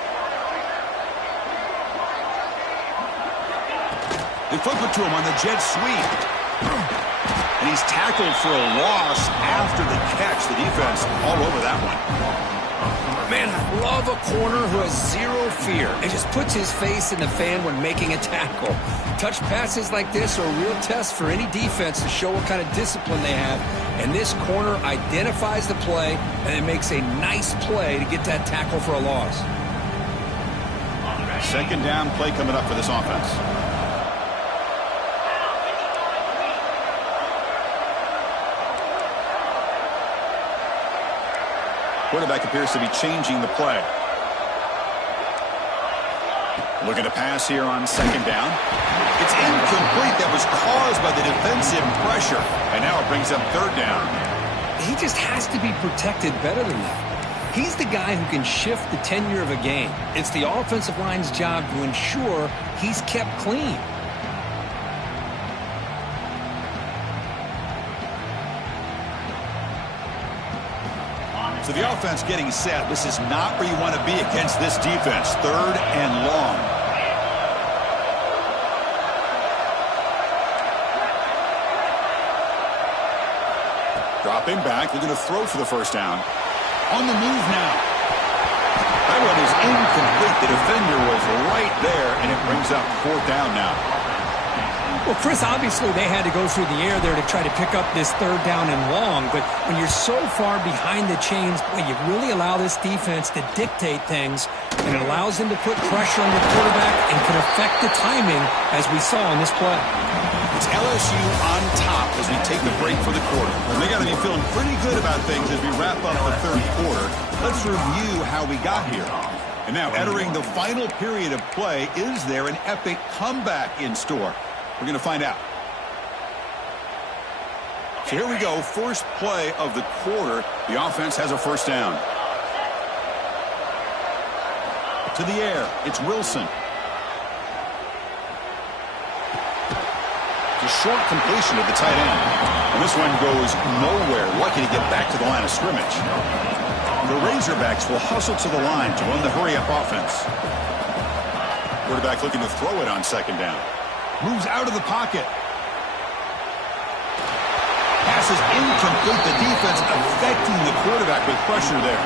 They flip it to him on the jet sweep. And he's tackled for a loss after the catch. The defense all over that one. Man, I love a corner who has zero fear and just puts his face in the fan when making a tackle. Touch passes like this are a real test for any defense to show what kind of discipline they have. And this corner identifies the play and it makes a nice play to get that tackle for a loss. Second down play coming up for this offense. Quarterback appears to be changing the play. Looking to pass here on second down. It's incomplete. That was caused by the defensive pressure. And now it brings up third down. He just has to be protected better than that. He's the guy who can shift the tenure of a game. It's the offensive line's job to ensure he's kept clean. So the offense getting set. This is not where you want to be against this defense. Third and long. Dropping back, looking to throw for the first down. On the move now. That one is incomplete. The defender was right there, and it brings up fourth down now. Well, Chris, obviously they had to go through the air there to try to pick up this third down and long, but when you're so far behind the chains, boy, you really allow this defense to dictate things, and it allows them to put pressure on the quarterback and can affect the timing, as we saw in this play. It's LSU on top as we take the break for the quarter. They got to be feeling pretty good about things as we wrap up the third quarter. Let's review how we got here. And now entering the final period of play, is there an epic comeback in store? We're going to find out. So here we go. First play of the quarter. The offense has a first down. To the air. It's Wilson. It's a short completion of the tight end. And this one goes nowhere. Lucky to get back to the line of scrimmage. The Razorbacks will hustle to the line to run the hurry-up offense. Quarterback looking to throw it on second down. Moves out of the pocket. Pass is incomplete. The defense affecting the quarterback with pressure there.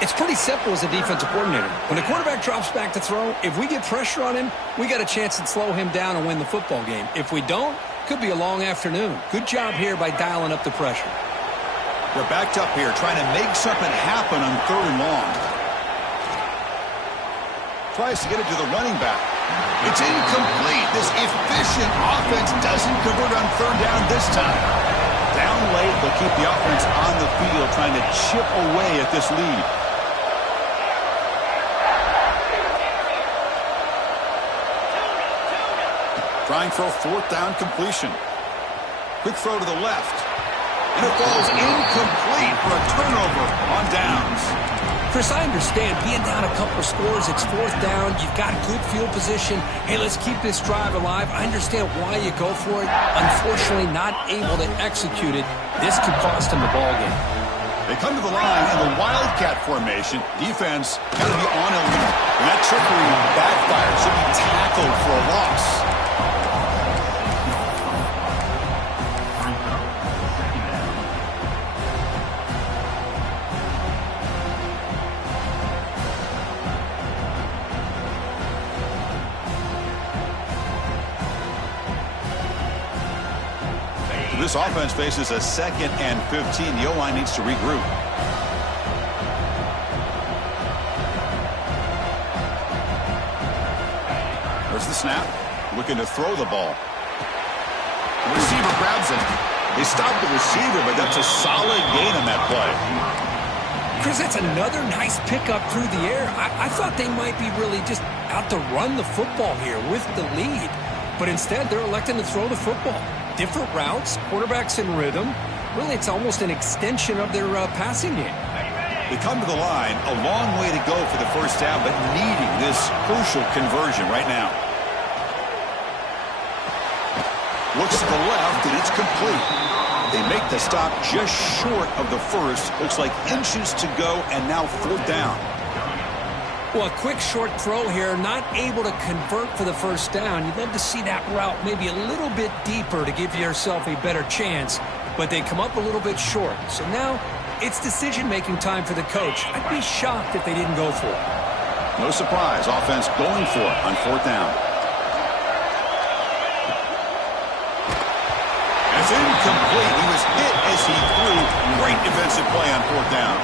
It's pretty simple as a defensive coordinator. When the quarterback drops back to throw, if we get pressure on him, we got a chance to slow him down and win the football game. If we don't, could be a long afternoon. Good job here by dialing up the pressure. They're backed up here, trying to make something happen on third and long. Tries to get it to the running back. It's incomplete. This efficient offense doesn't convert on third down this time. Down late, they'll keep the offense on the field, trying to chip away at this lead. Trying for a fourth down completion. Quick throw to the left. And it falls incomplete for a turnover on downs. Chris, I understand being down a couple scores, it's fourth down, you've got good field position. Hey, let's keep this drive alive. I understand why you go for it. Unfortunately, not able to execute it. This could cost him the ball game. They come to the line in the Wildcat formation. Defense got to be on elite. And that trickery backfires. Should be tackled for a loss. This offense faces a 2nd and 15. The O-line needs to regroup. There's the snap. Looking to throw the ball. The receiver grabs it. They stop the receiver, but that's a solid gain on that play. Chris, that's another nice pickup through the air. I thought they might be really just out to run the football here with the lead. But instead, they're electing to throw the football. Different routes, quarterbacks in rhythm. Really, it's almost an extension of their passing game. They come to the line, a long way to go for the first down, but needing this crucial conversion right now. Looks to the left, and it's complete. They make the stop just short of the first. Looks like inches to go, and now fourth down. Well, a quick short throw here, not able to convert for the first down. You'd love to see that route maybe a little bit deeper to give yourself a better chance, but they come up a little bit short. So now it's decision-making time for the coach. I'd be shocked if they didn't go for it. No surprise, offense going for it on fourth down. It's incomplete. He was hit as he threw. Great defensive play on fourth down.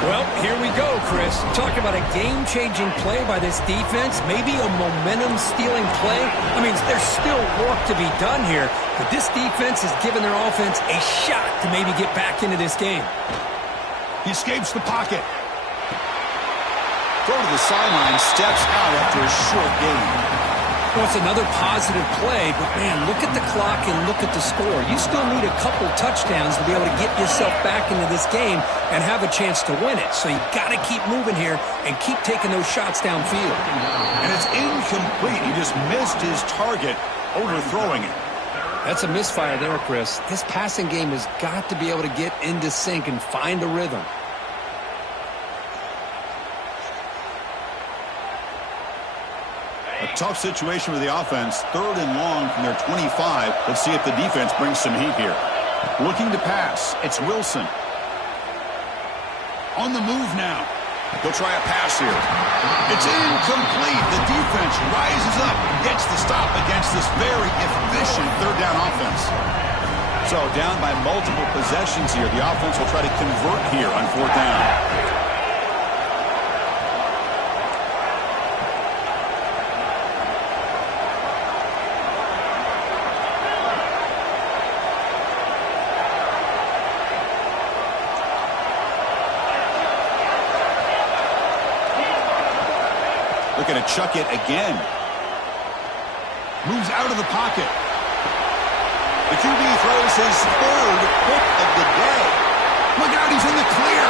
Well, here we go, Chris. Talk about a game-changing play by this defense. Maybe a momentum-stealing play. I mean, there's still work to be done here, but this defense has given their offense a shot to maybe get back into this game. He escapes the pocket. Throw to the sideline, steps out after a short gain. Well, it's another positive play, but, man, look at the clock and look at the score. You still need a couple touchdowns to be able to get yourself back into this game and have a chance to win it. So you got to keep moving here and keep taking those shots downfield. And it's incomplete. He just missed his target, overthrowing it. That's a misfire there, Chris. This passing game has got to be able to get into sync and find a rhythm. A tough situation with the offense. 3rd and long from their 25. Let's see if the defense brings some heat here. Looking to pass. It's Wilson. On the move now. He'll try a pass here. It's incomplete. The defense rises up, gets the stop against this very efficient 3rd down offense. So down by multiple possessions here. The offense will try to convert here on 4th down. Looking to chuck it again. Moves out of the pocket. The QB throws his 3rd pick of the day. Look out, he's in the clear.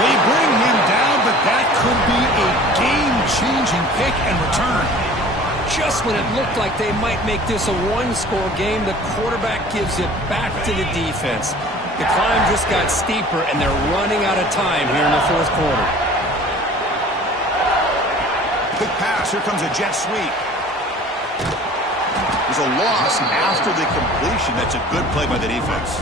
They bring him down, but that could be a game-changing pick and return. Just when it looked like they might make this a one-score game, the quarterback gives it back to the defense. The climb just got steeper, and they're running out of time here in the 4th quarter. Quick pass. Here comes a jet sweep. There's a loss after the completion. That's a good play by the defense.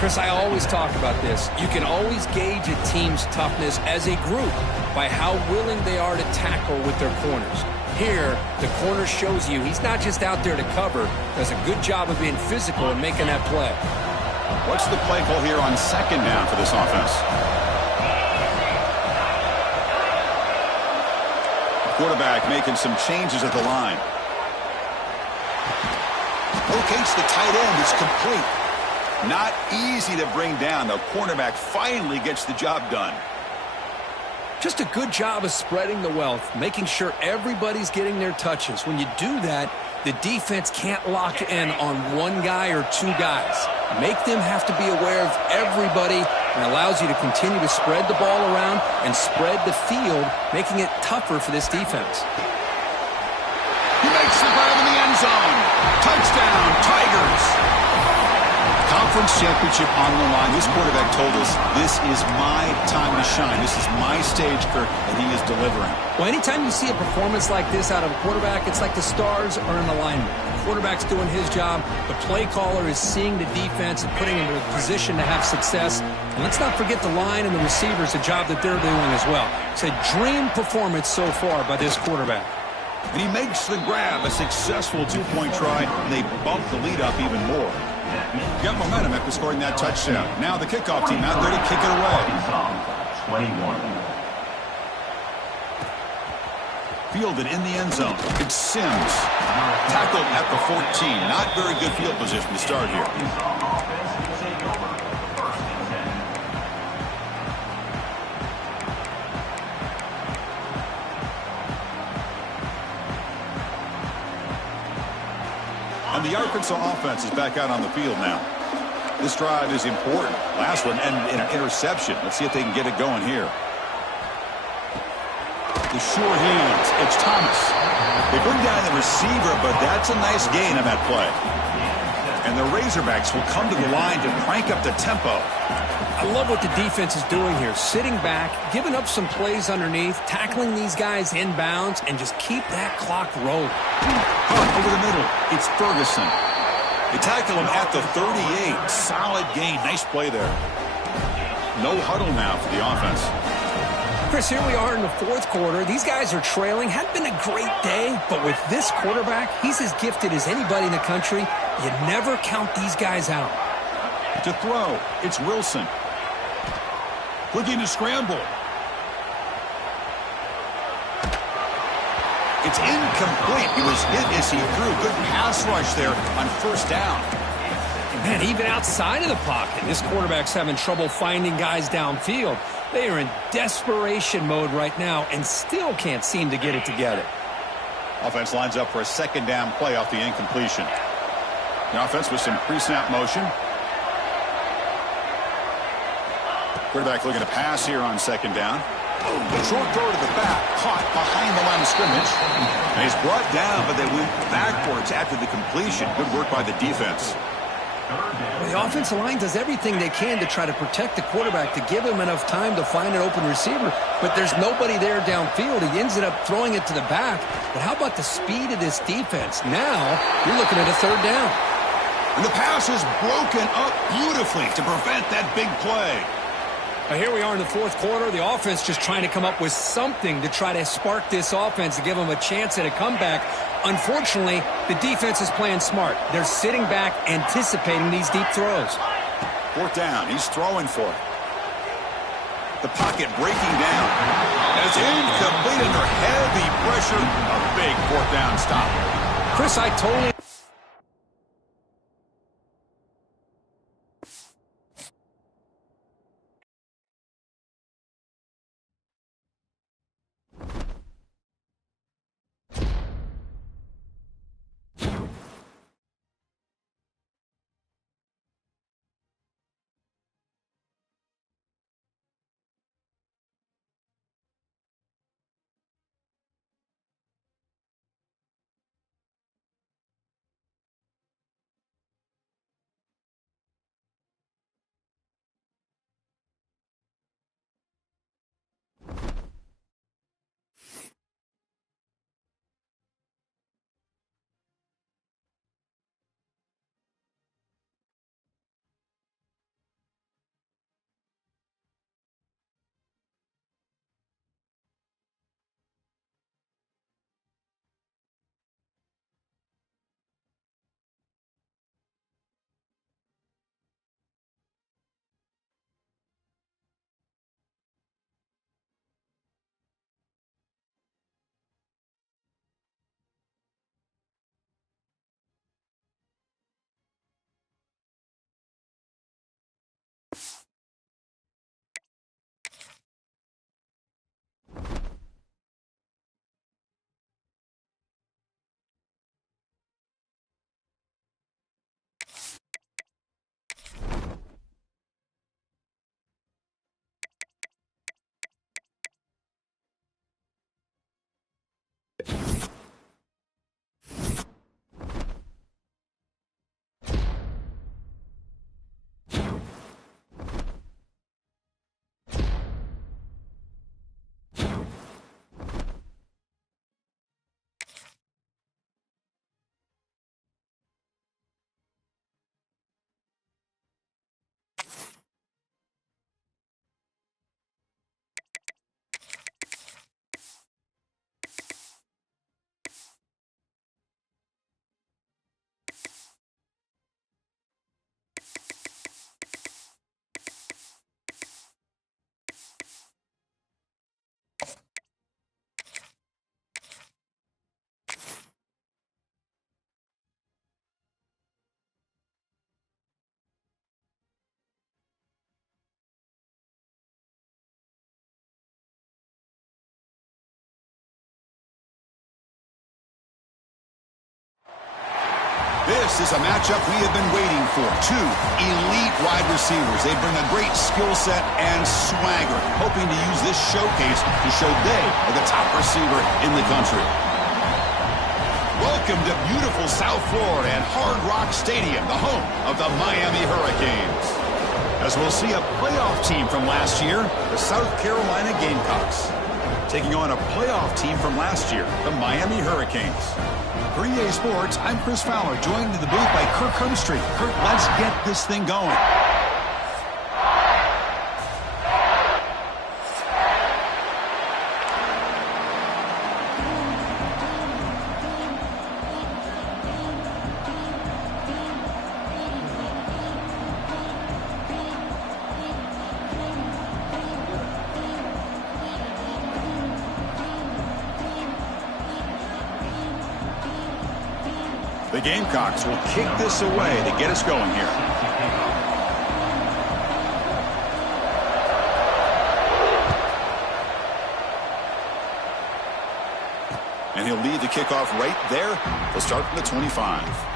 Chris, I always talk about this. You can always gauge a team's toughness as a group by how willing they are to tackle with their corners. Here, the corner shows you he's not just out there to cover. Does a good job of being physical and making that play. What's the play call here on 2nd down for this offense? Quarterback making some changes at the line. Locates the tight end. It's complete. Not easy to bring down. The cornerback finally gets the job done. Just a good job of spreading the wealth, making sure everybody's getting their touches. When you do that, the defense can't lock in on one guy or two guys. Make them have to be aware of everybody, and allows you to continue to spread the ball around and spread the field, making it tougher for this defense. He makes the grab in the end zone. Touchdown, Tigers. Conference championship on the line. This quarterback told us, this is my time to shine. This is my stage, Kirk, and he is delivering. Well, anytime you see a performance like this out of a quarterback, it's like the stars are in alignment. The quarterback's doing his job. The play caller is seeing the defense and putting him in a position to have success. And let's not forget the line and the receivers, the job that they're doing as well. It's a dream performance so far by this quarterback. And he makes the grab, a successful two-point try, and they bump the lead up even more. Got momentum after scoring that touchdown. Now the kickoff team out there to kick it away. 21. Fielded in the end zone. It's Sims. Tackled at the 14. Not very good field position to start here. And the Arkansas offense is back out on the field now. This drive is important. Last one, and an interception. Let's see if they can get it going here. The sure hands. It's Thomas. They bring down the receiver, but that's a nice gain on that play. And the Razorbacks will come to the line to crank up the tempo. I love what the defense is doing here. Sitting back, giving up some plays underneath, tackling these guys inbounds, and just keep that clock rolling. Over the middle, it's Ferguson. They tackle him at the 38. Solid gain. Nice play there. No huddle now for the offense. Chris, here we are in the fourth quarter. These guys are trailing. Hadn't been a great day, but with this quarterback, he's as gifted as anybody in the country. You never count these guys out. To throw, it's Wilson. Looking to scramble. It's incomplete. He was hit as he threw. Good pass rush there on first down. Man, even outside of the pocket, this quarterback's having trouble finding guys downfield. They are in desperation mode right now and still can't seem to get it together. Offense lines up for a second down play off the incompletion. The offense with some pre-snap motion. Quarterback looking to pass here on second down. Short throw to the back, caught behind the line of scrimmage. And he's brought down, but they went backwards after the completion. Good work by the defense. Well, the offensive line does everything they can to try to protect the quarterback, to give him enough time to find an open receiver, but there's nobody there downfield. He ends up throwing it to the back. But how about the speed of this defense? Now you're looking at a third down. And the pass is broken up beautifully to prevent that big play. Here we are in the fourth quarter. The offense just trying to come up with something to try to spark this offense to give them a chance at a comeback. Unfortunately, the defense is playing smart. They're sitting back, anticipating these deep throws. Fourth down. He's throwing for it. The pocket breaking down. And it's incomplete under heavy pressure. A big fourth down stop. Chris, I totally... This is a matchup we have been waiting for. Two elite wide receivers. They bring a great skill set and swagger, hoping to use this showcase to show they are the top receiver in the country. Welcome to beautiful South Florida and Hard Rock Stadium, the home of the Miami Hurricanes. As we'll see a playoff team from last year, the South Carolina Gamecocks, taking on a playoff team from last year, the Miami Hurricanes. For EA Sports, I'm Chris Fowler, joined in the booth by Kirk Humstreet. Kirk, let's get this thing going. The Gamecocks will kick this away to get us going here. And he'll lead the kickoff right there. They'll start from the 25.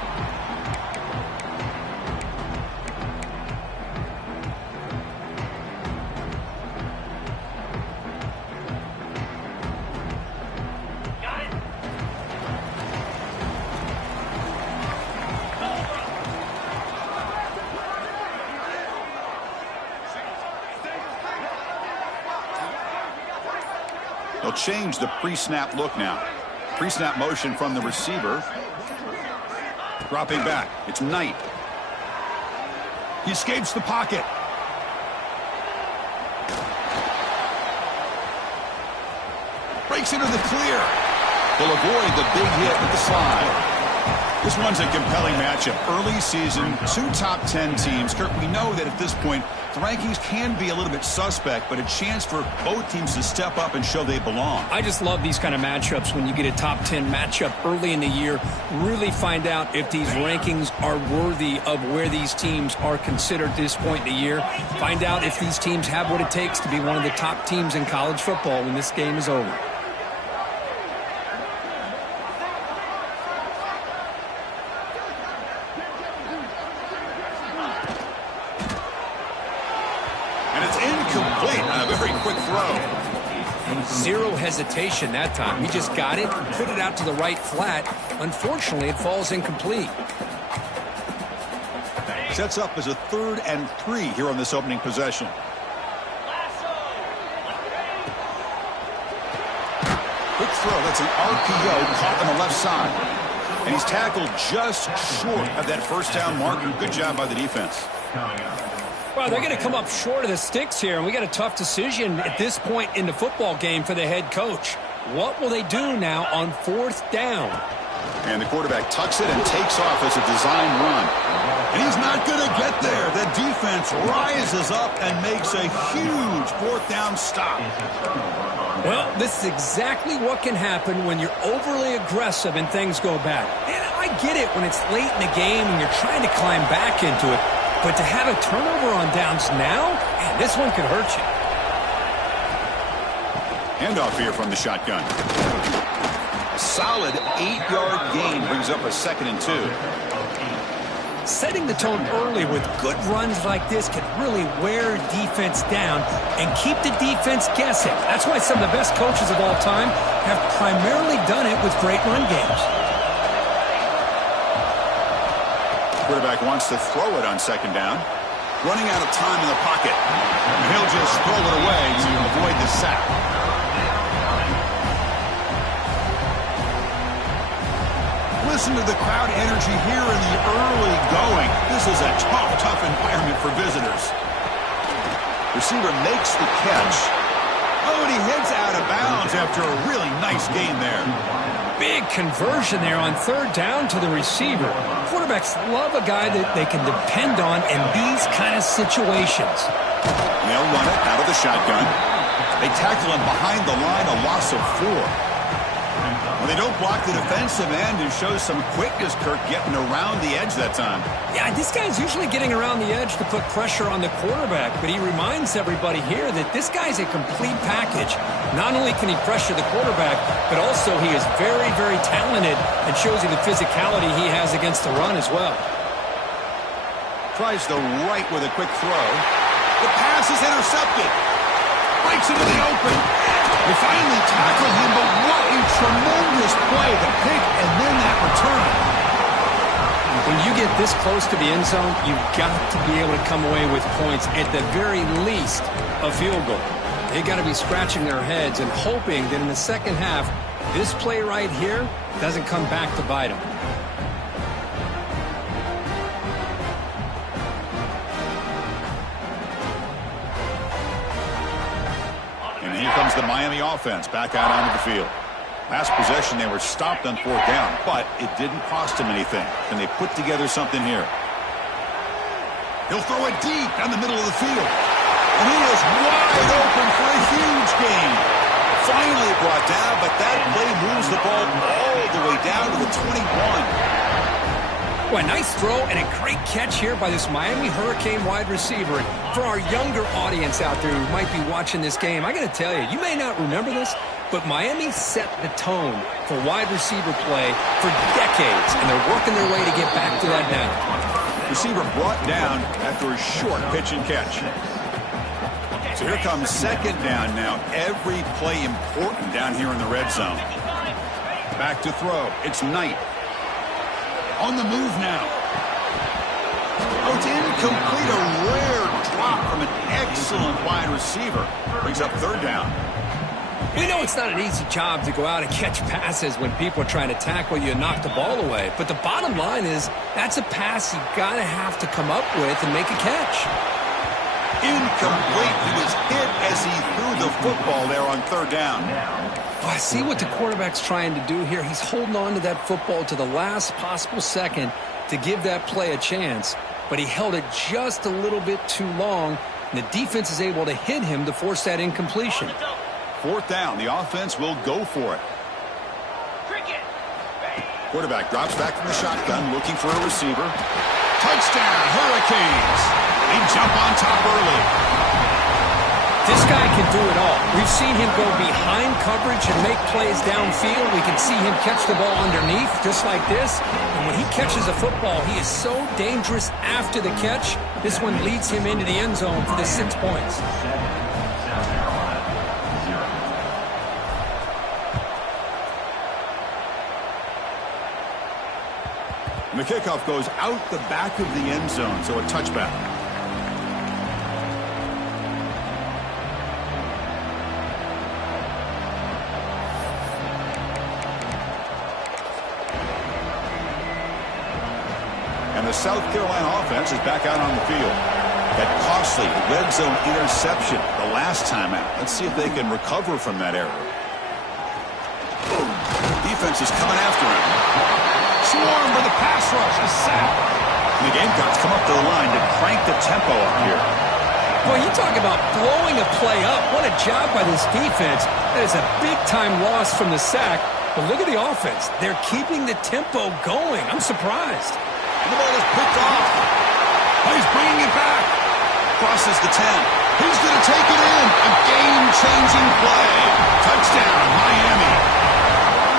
They'll change the pre-snap look now. Pre-snap motion from the receiver. Dropping back. It's Knight. He escapes the pocket. Breaks into the clear. They'll avoid the big hit with the slide. This one's a compelling matchup. Early season, two top 10 teams. Kirk, we know that at this point, the rankings can be a little bit suspect, but a chance for both teams to step up and show they belong. I just love these kind of matchups when you get a top 10 matchup early in the year. Really find out if these rankings are worthy of where these teams are considered at this point in the year. Find out if these teams have what it takes to be one of the top teams in college football when this game is over. Zero hesitation that time. He just got it, put it out to the right flat. Unfortunately, it falls incomplete. Sets up as a 3rd and 3 here on this opening possession. Quick throw. That's an RPO caught on the left side. And he's tackled just short of that first down marker. Good job by the defense. Well, they're going to come up short of the sticks here, and we got a tough decision at this point in the football game for the head coach. What will they do now on 4th down? And the quarterback tucks it and takes off as a design run. And he's not going to get there. The defense rises up and makes a huge 4th down stop. Well, this is exactly what can happen when you're overly aggressive and things go bad. And I get it when it's late in the game and you're trying to climb back into it. But to have a turnover on downs now, man, this one could hurt you. Handoff here from the shotgun. A solid 8-yard gain brings up a 2nd and 2. Setting the tone early with good runs like this can really wear defense down and keep the defense guessing. That's why some of the best coaches of all time have primarily done it with great run games. Quarterback wants to throw it on 2nd down. Running out of time in the pocket. He'll just throw it away to avoid the sack. Listen to the crowd energy here in the early going. This is a tough environment for visitors. Receiver makes the catch. Oh, and he heads out of bounds after a really nice gain there. Big conversion there on 3rd down to the receiver. Quarterbacks love a guy that they can depend on in these kind of situations. They'll run it out of the shotgun. They tackle him behind the line, a loss of 4. Well, they don't block the defensive end and show some quickness, Kirk, getting around the edge that time. Yeah, this guy's usually getting around the edge to put pressure on the quarterback, but he reminds everybody here that this guy's a complete package. Not only can he pressure the quarterback, but also he is very, very talented and shows you the physicality he has against the run as well. Tries the right with a quick throw. The pass is intercepted. Breaks into the open. They finally tackle him, but what a tremendous play. The pick and then that return. When you get this close to the end zone, you've got to be able to come away with points, at the very least, a field goal. They've got to be scratching their heads and hoping that in the second half, this play right here doesn't come back to bite them. And here comes the Miami offense back out onto the field. Last possession, they were stopped on 4th down, but it didn't cost them anything. And they put together something here. He'll throw it deep down the middle of the field. And he is wide open for a huge gain. Finally brought down, but that play moves the ball all the way down to the 21. Well, a nice throw and a great catch here by this Miami Hurricane wide receiver. And for our younger audience out there who might be watching this game, I got to tell you, you may not remember this, but Miami set the tone for wide receiver play for decades, and they're working their way to get back to that now. Receiver brought down after a short pitch and catch. So here comes 2nd down now. Every play important down here in the red zone. Back to throw. It's Knight. On the move now. Oh, it's incomplete. A rare drop from an excellent wide receiver. Brings up 3rd down. We know it's not an easy job to go out and catch passes when people are trying to tackle you and knock the ball away. But the bottom line is that's a pass you got to have to come up with and make a catch. Incomplete. He was hit as he threw the football there on 3rd down. Oh, I see what the quarterback's trying to do here. He's holding on to that football to the last possible second to give that play a chance. But he held it just a little bit too long, and the defense is able to hit him to force that incompletion. 4th down. The offense will go for it. Quarterback drops back from the shotgun, looking for a receiver. Touchdown, Hurricanes. They jump on top early. This guy can do it all. We've seen him go behind coverage and make plays downfield. We can see him catch the ball underneath, just like this. And when he catches a football, he is so dangerous after the catch. This one leads him into the end zone for the 6 points. And the kickoff goes out the back of the end zone, so a touchback. And the South Carolina offense is back out on the field. That costly red zone interception the last time out. Let's see if they can recover from that error. Defense is coming after him. Swarmed by the pass rush. A sack. And the Gamecocks come up to the line to crank the tempo up here. Boy, you talk about blowing a play up. What a job by this defense. That is a big-time loss from the sack. But look at the offense. They're keeping the tempo going. I'm surprised. And the ball is picked off. Oh, he's bringing it back. Crosses the 10. He's going to take it in. A game-changing play. Touchdown, Miami.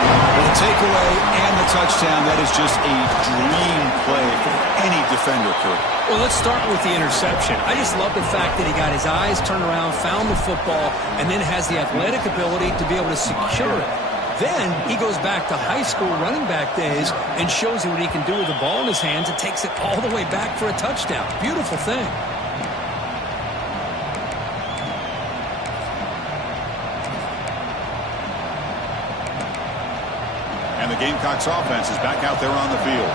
Well, the takeaway and the touchdown, that is just a dream play for any defender, Kirk. Well, let's start with the interception. I just love the fact that he got his eyes turned around, found the football, and then has the athletic ability to be able to secure it. Then he goes back to high school running back days and shows you what he can do with the ball in his hands and takes it all the way back for a touchdown. Beautiful thing. And the Gamecocks offense is back out there on the field.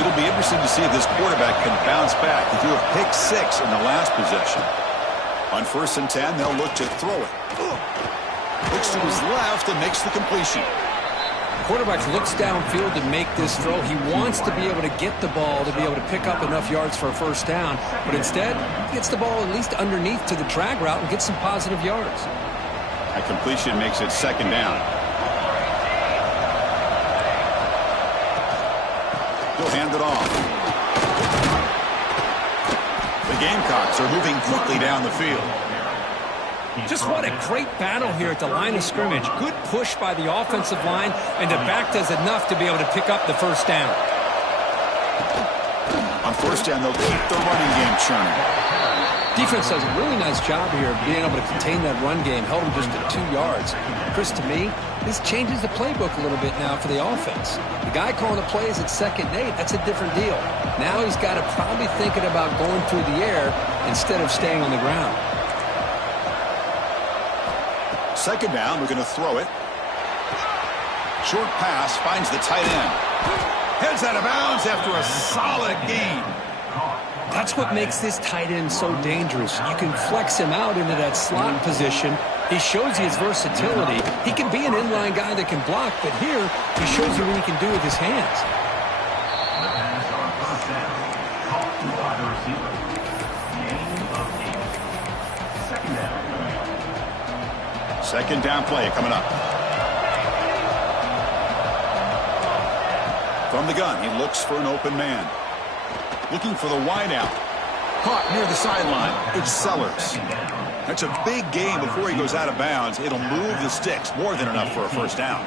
It'll be interesting to see if this quarterback can bounce back. He threw a pick 6 in the last possession. On 1st and 10, they'll look to throw it. Looks to his left and makes the completion. Quarterback looks downfield to make this throw. He wants to be able to get the ball to be able to pick up enough yards for a 1st down. But instead, he gets the ball at least underneath to the drag route and gets some positive yards. That completion makes it 2nd down. He'll hand it off. The Gamecocks are moving quickly down the field. Just what a great battle here at the line of scrimmage. Good push by the offensive line, and the back does enough to be able to pick up the first down. On first down, they'll keep the running game churning. Defense does a really nice job here of being able to contain that run game. Held them just at 2 yards. Chris, to me, this changes the playbook a little bit now for the offense. The guy calling the plays at 2nd and 8, that's a different deal. Now he's got to probably thinking about going through the air instead of staying on the ground. 2nd down, we're going to throw it. Short pass finds the tight end. Heads out of bounds after a solid gain. That's what makes this tight end so dangerous. You can flex him out into that slot position. He shows you his versatility. He can be an inline guy that can block, but here he shows you what he can do with his hands. Second down play coming up. From the gun, he looks for an open man. Looking for the wideout. Caught near the sideline. It's Sellers. That's a big game before he goes out of bounds. It'll move the sticks more than enough for a first down.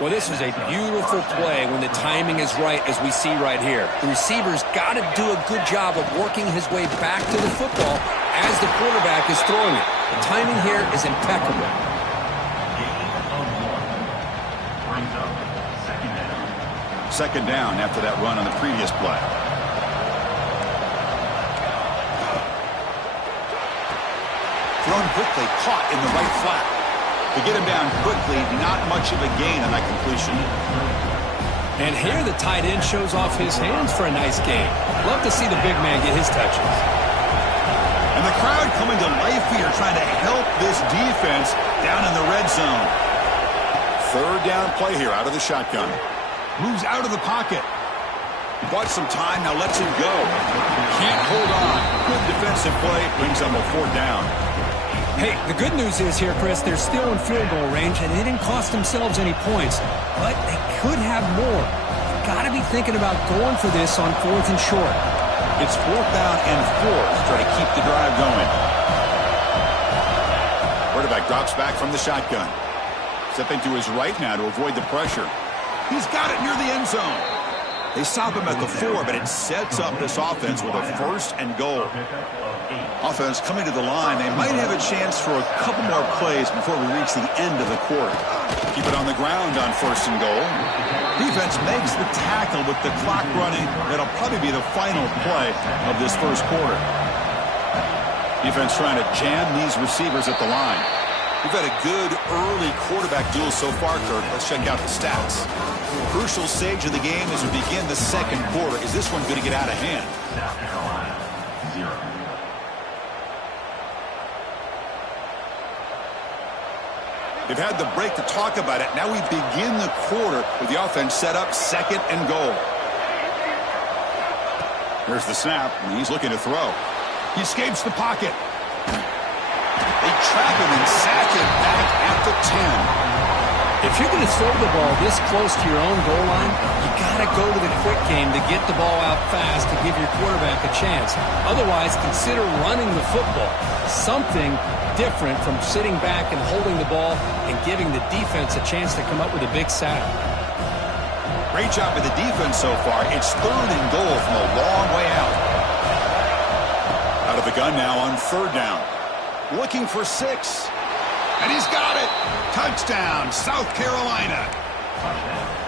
Well, this is a beautiful play when the timing is right, as we see right here. The receiver's got to do a good job of working his way back to the football as the quarterback is throwing it. The timing here is impeccable. Second down after that run on the previous play. Thrown quickly, caught in the right flat. To get him down quickly, not much of a gain on that completion. And here the tight end shows off his hands for a nice gain. Love to see the big man get his touches. And the crowd coming to life here, trying to help this defense down in the red zone. Third down play here out of the shotgun. Moves out of the pocket. Bought some time, now lets him go. Can't hold on. Good defensive play, brings him a 4th down. Hey, the good news is here, Chris, they're still in field goal range, and they didn't cost themselves any points, but they could have more. Got to be thinking about going for this on 4th and short. It's 4th down and 4 to try to keep the drive going. Quarterback drops back from the shotgun. Stepping to his right now to avoid the pressure. He's got it near the end zone. They stop him at the 4, but it sets up this offense with a 1st and goal. Offense coming to the line. They might have a chance for a couple more plays before we reach the end of the quarter. Keep it on the ground on 1st and goal. Defense makes the tackle with the clock running. That'll probably be the final play of this first quarter. Defense trying to jam these receivers at the line. We've had a good early quarterback duel so far, Kirk. Let's check out the stats. Crucial stage of the game as we begin the second quarter. Is this one going to get out of hand? South Carolina, 0. They've had the break to talk about it. Now we begin the quarter with the offense set up 2nd and goal. Here's the snap, and he's looking to throw. He escapes the pocket. They trap him and sack him back at the 10. If you're going to throw the ball this close to your own goal line, you got to go to the quick game to get the ball out fast to give your quarterback a chance. Otherwise, consider running the football. Something different from sitting back and holding the ball and giving the defense a chance to come up with a big sack. Great job by the defense so far. It's 3rd and goal from a long way out. Out of the gun now on 3rd down. Looking for 6. And he's got it. Touchdown, South Carolina.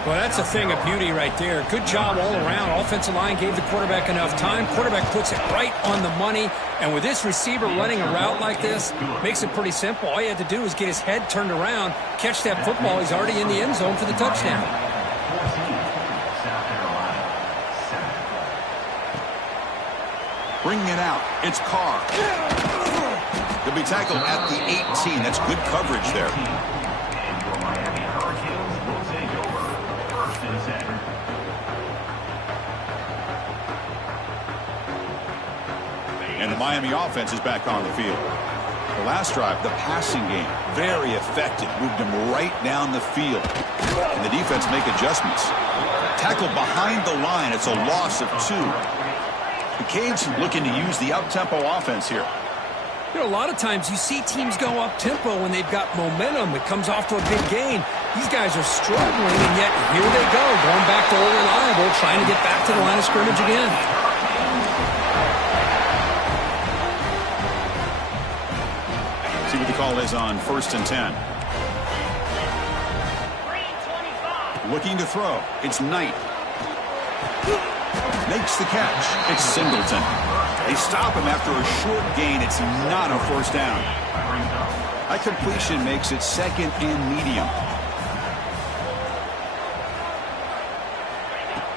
Well, that's a thing of beauty right there. Good job all around. Offensive line gave the quarterback enough time. Quarterback puts it right on the money. And with this receiver running a route like this, makes it pretty simple. All you had to do is get his head turned around, catch that football. He's already in the end zone for the touchdown. Bringing it out. It's Carr. He'll be tackled at the 18. That's good coverage there. And the Miami offense is back on the field. The last drive, the passing game, very effective. Moved him right down the field. And the defense make adjustments. Tackled behind the line. It's a loss of 2. The Canes looking to use the up-tempo offense here. You know, a lot of times you see teams go up-tempo when they've got momentum. It comes off to a big gain. These guys are struggling, and yet here they go, going back to old reliable, trying to get back to the line of scrimmage again. See what the call is on 1st and 10. Looking to throw. It's Knight. Makes the catch. It's Singleton. They stop him after a short gain. It's not a first down. That completion makes it 2nd and medium.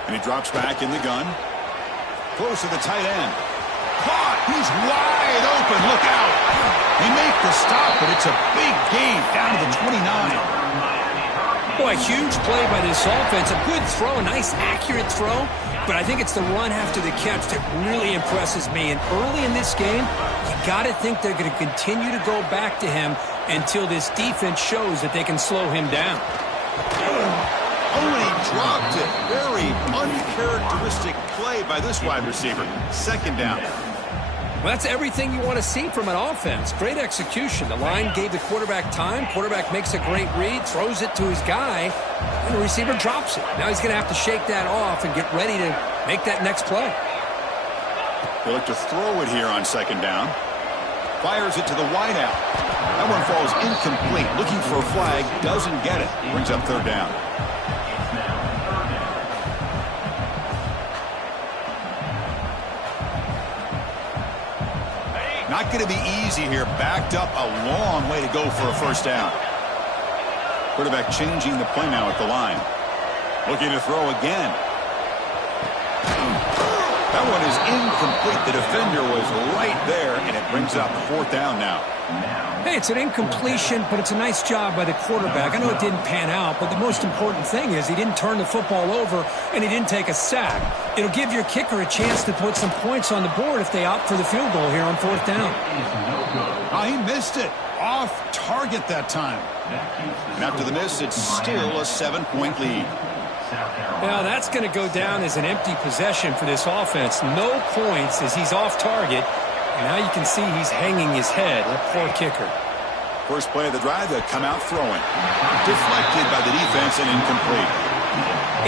And he drops back in the gun. Close to the tight end. Caught. He's wide open. Look out. They make the stop, but it's a big gain down to the 29. Boy, huge play by this offense. A good throw, a nice accurate throw. But I think it's the run after the catch that really impresses me. And early in this game, you got to think they're going to continue to go back to him until this defense shows that they can slow him down. Oh, he dropped it. Very uncharacteristic play by this wide receiver. 2nd down. Well, that's everything you want to see from an offense. Great execution. The line gave the quarterback time. Quarterback makes a great read, throws it to his guy, and the receiver drops it. Now he's going to have to shake that off and get ready to make that next play. They look to throw it here on 2nd down. Fires it to the wideout. That one falls incomplete. Looking for a flag. Doesn't get it. Brings up 3rd down. Not going to be easy here. Backed up a long way to go for a first down. Quarterback changing the play now at the line. Looking to throw again. That one is incomplete. The defender was right there, and it brings up 4th down now. Hey, it's an incompletion, but it's a nice job by the quarterback. I know it didn't pan out, but the most important thing is he didn't turn the football over, and he didn't take a sack. It'll give your kicker a chance to put some points on the board if they opt for the field goal here on 4th down. Oh, he missed it. Off target that time. And after the miss, it's still a 7-point lead. Now that's going to go down as an empty possession for this offense. No points as he's off target. And now you can see he's hanging his head. A poor kicker. First play of the drive, they come out throwing. Deflected by the defense and incomplete.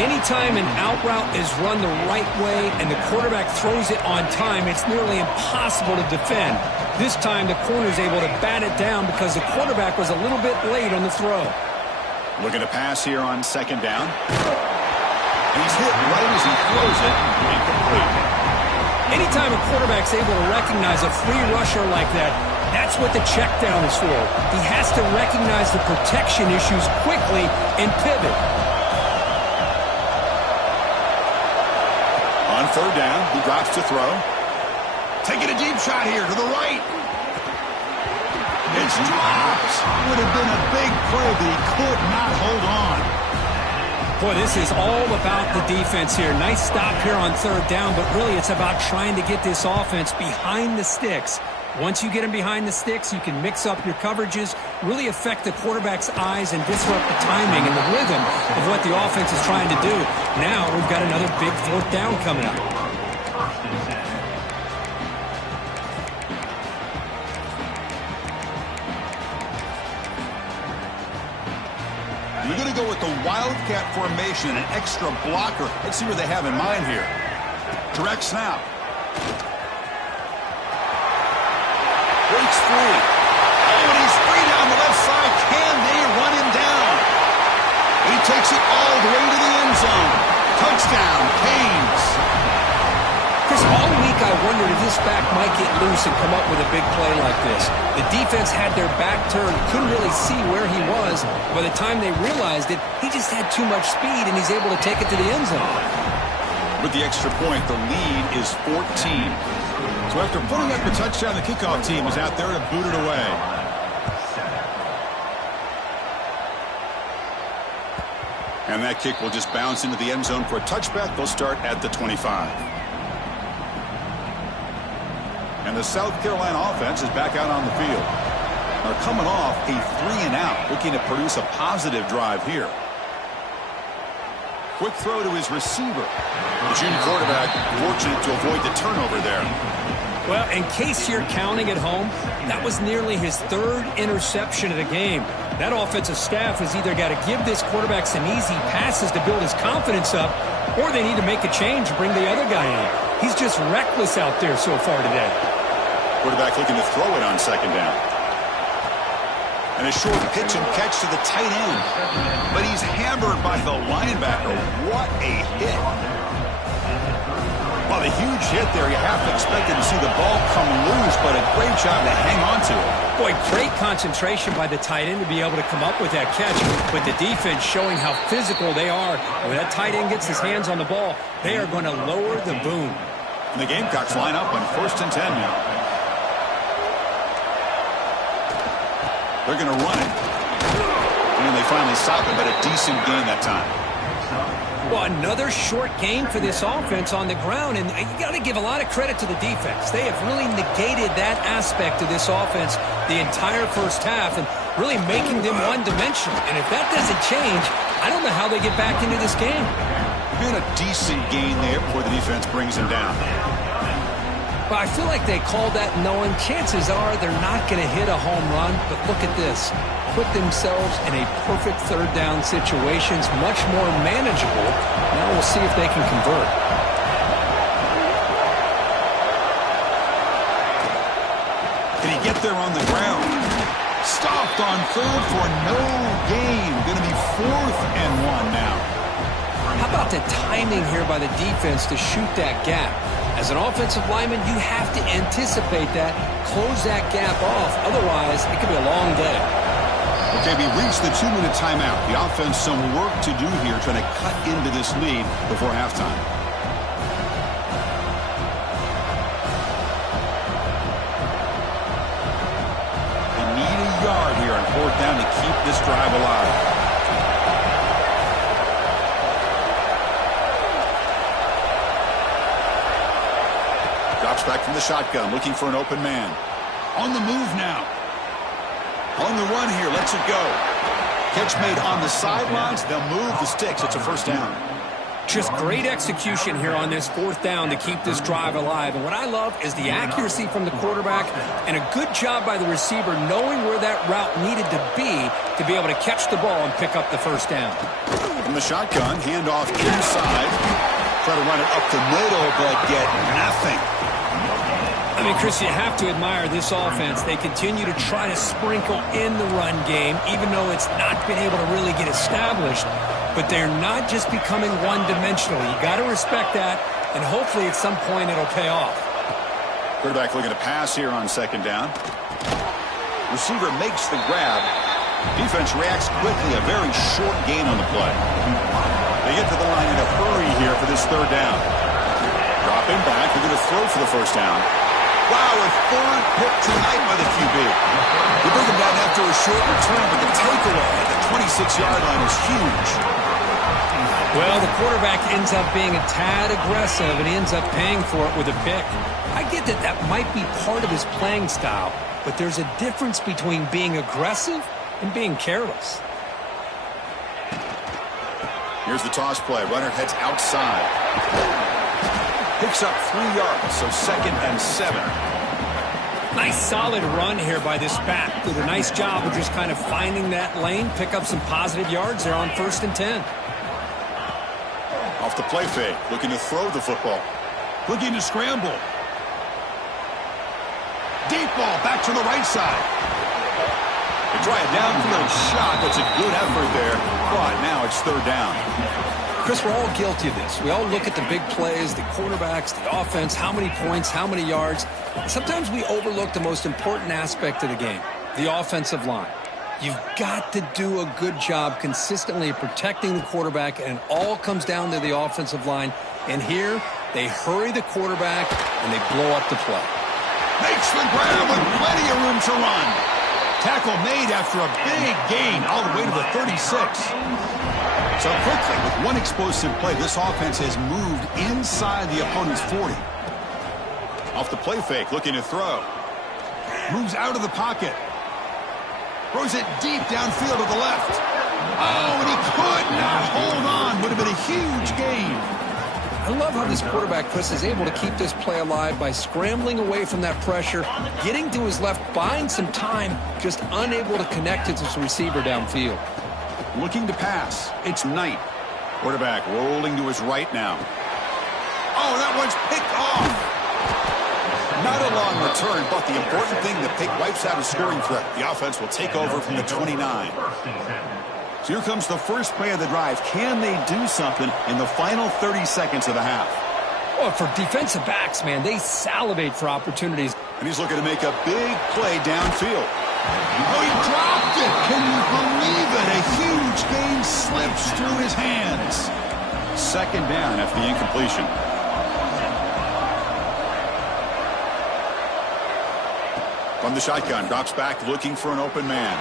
Anytime an out route is run the right way and the quarterback throws it on time, it's nearly impossible to defend. This time the corner's able to bat it down because the quarterback was a little bit late on the throw. Looking to pass here on 2nd down. And he's hit right as he throws it. Incomplete. Anytime a quarterback's able to recognize a free rusher like that, that's what the check down is for. He has to recognize the protection issues quickly and pivot. On 3rd down, he drops to throw. Taking a deep shot here to the right. It's dropped. Would have been a big play, but he could not hold on. Boy, this is all about the defense here. Nice stop here on 3rd down, but really it's about trying to get this offense behind the sticks. Once you get them behind the sticks, you can mix up your coverages, really affect the quarterback's eyes and disrupt the timing and the rhythm of what the offense is trying to do. Now we've got another big 4th down coming up. We're going to go with the Wildcat formation, an extra blocker. Let's see what they have in mind here. Direct snap. Breaks free. Oh, and he's free down the left side. Can they run him down? And he takes it all the way to the end zone. Touchdown, Canes. Chris, all week I wondered if this back might get loose and come up with a big play like this. The defense had their back turned, couldn't really see where he was. By the time they realized it, he just had too much speed, and he's able to take it to the end zone. With the extra point, the lead is 14. So after putting up the touchdown, the kickoff team is out there to boot it away. And that kick will just bounce into the end zone for a touchback. They'll start at the 25. And the South Carolina offense is back out on the field. They're coming off a 3-and-out, looking to produce a positive drive here. Quick throw to his receiver. The junior quarterback fortunate to avoid the turnover there. Well, in case you're counting at home, that was nearly his third interception of the game. That offensive staff has either got to give this quarterback some easy passes to build his confidence up, or they need to make a change and bring the other guy in. He's just reckless out there so far today. Quarterback looking to throw it on second down. And a short pitch and catch to the tight end. But he's hammered by the linebacker. What a hit. Well, a huge hit there. You have to expect to see the ball come loose, but a great job to hang on to it. Boy, great concentration by the tight end to be able to come up with that catch. But the defense showing how physical they are. When that tight end gets his hands on the ball, they are going to lower the boom. And the Gamecocks line up on 1st and 10 now. They're going to run it. And they finally stop it, but a decent gain that time. Well, another short gain for this offense on the ground, and you got to give a lot of credit to the defense. They have really negated that aspect of this offense the entire first half and really making them one-dimensional. And if that doesn't change, I don't know how they get back into this game. Been a decent gain there before the defense brings him down. But I feel like they called that knowing chances are they're not going to hit a home run. But look at this. Put themselves in a perfect third down situations, much more manageable. Now we'll see if they can convert. Can he get there on the ground? Stopped on third for no gain. Going to be 4th and 1 now. How about the timing here by the defense to shoot that gap? As an offensive lineman, you have to anticipate that, close that gap off. Otherwise, it could be a long day. Okay, we reached the 2-minute timeout. The offense some work to do here, trying to cut into this lead before halftime. They need a yard here on 4th down to keep this drive alive. Drops back from the shotgun, looking for an open man. On the move now. On the run here, lets it go. Catch made on the sidelines. They'll move the sticks. It's a 1st down. Just great execution here on this 4th down to keep this drive alive. And what I love is the accuracy from the quarterback and a good job by the receiver knowing where that route needed to be able to catch the ball and pick up the 1st down. From the shotgun, handoff inside. Try to run it up the middle, but get nothing. I mean, Chris, you have to admire this offense. They continue to try to sprinkle in the run game, even though it's not been able to really get established. But they're not just becoming one-dimensional. You got to respect that, and hopefully at some point it'll pay off. Quarterback looking to pass here on 2nd down. Receiver makes the grab. Defense reacts quickly. A very short gain on the play. They get to the line in a hurry here for this 3rd down. Dropping back. They're going to throw for the 1st down. Wow, a 3rd pick tonight by the QB. They bring him down after a short return, but the takeaway at the 26-yard line is huge. Well, the quarterback ends up being a tad aggressive, and he ends up paying for it with a pick. I get that that might be part of his playing style, but there's a difference between being aggressive and being careless. Here's the toss play. Runner heads outside. Picks up 3 yards, so 2nd and 7. Nice solid run here by this back. Did a nice job of just kind of finding that lane, pick up some positive yards there on 1st and 10. Off the play fake, looking to throw the football. Looking to scramble. Deep ball back to the right side. They try a downfield shot. That's a good effort there. But now it's 3rd down. Chris, we're all guilty of this. We all look at the big plays, the quarterbacks, the offense, how many points, how many yards. And sometimes we overlook the most important aspect of the game, the offensive line. You've got to do a good job consistently of protecting the quarterback, and it all comes down to the offensive line. And here, they hurry the quarterback, and they blow up the play. Makes the grab with plenty of room to run. Tackle made after a big gain all the way to the 36. So quickly, with one explosive play, this offense has moved inside the opponent's 40. Off the play fake, looking to throw. Moves out of the pocket. Throws it deep downfield to the left. Oh, and he could not hold on. Would have been a huge gain. I love how this quarterback, Chris, is able to keep this play alive by scrambling away from that pressure, getting to his left, buying some time, just unable to connect with his receiver downfield. Looking to pass. It's Knight. Quarterback rolling to his right now. Oh, that one's picked off. Not a long return, but the important thing, the pick wipes out a scoring threat. The offense will take over from the 29. So here comes the first play of the drive. Can they do something in the final 30 seconds of the half? Well, for defensive backs, man, they salivate for opportunities. And he's looking to make a big play downfield. Oh, he dropped it. Can you believe it? A huge gain slips through his hands. Second down after the incompletion. From the shotgun, drops back looking for an open man.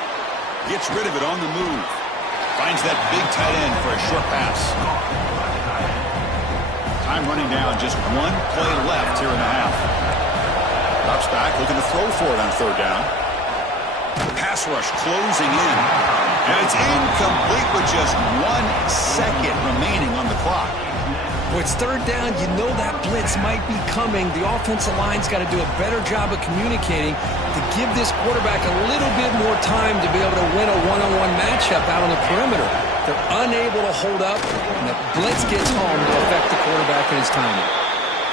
Gets rid of it on the move. Finds that big tight end for a short pass. Time running down, just one play left here in the half. Drops back, looking to throw for it on third down. Pass rush closing in. And it's incomplete with just 1 second remaining on the clock. When it's third down, you know that blitz might be coming. The offensive line's got to do a better job of communicating to give this quarterback a little bit more time to be able to win a one-on-one matchup out on the perimeter. They're unable to hold up, and the blitz gets home to affect the quarterback and his timing.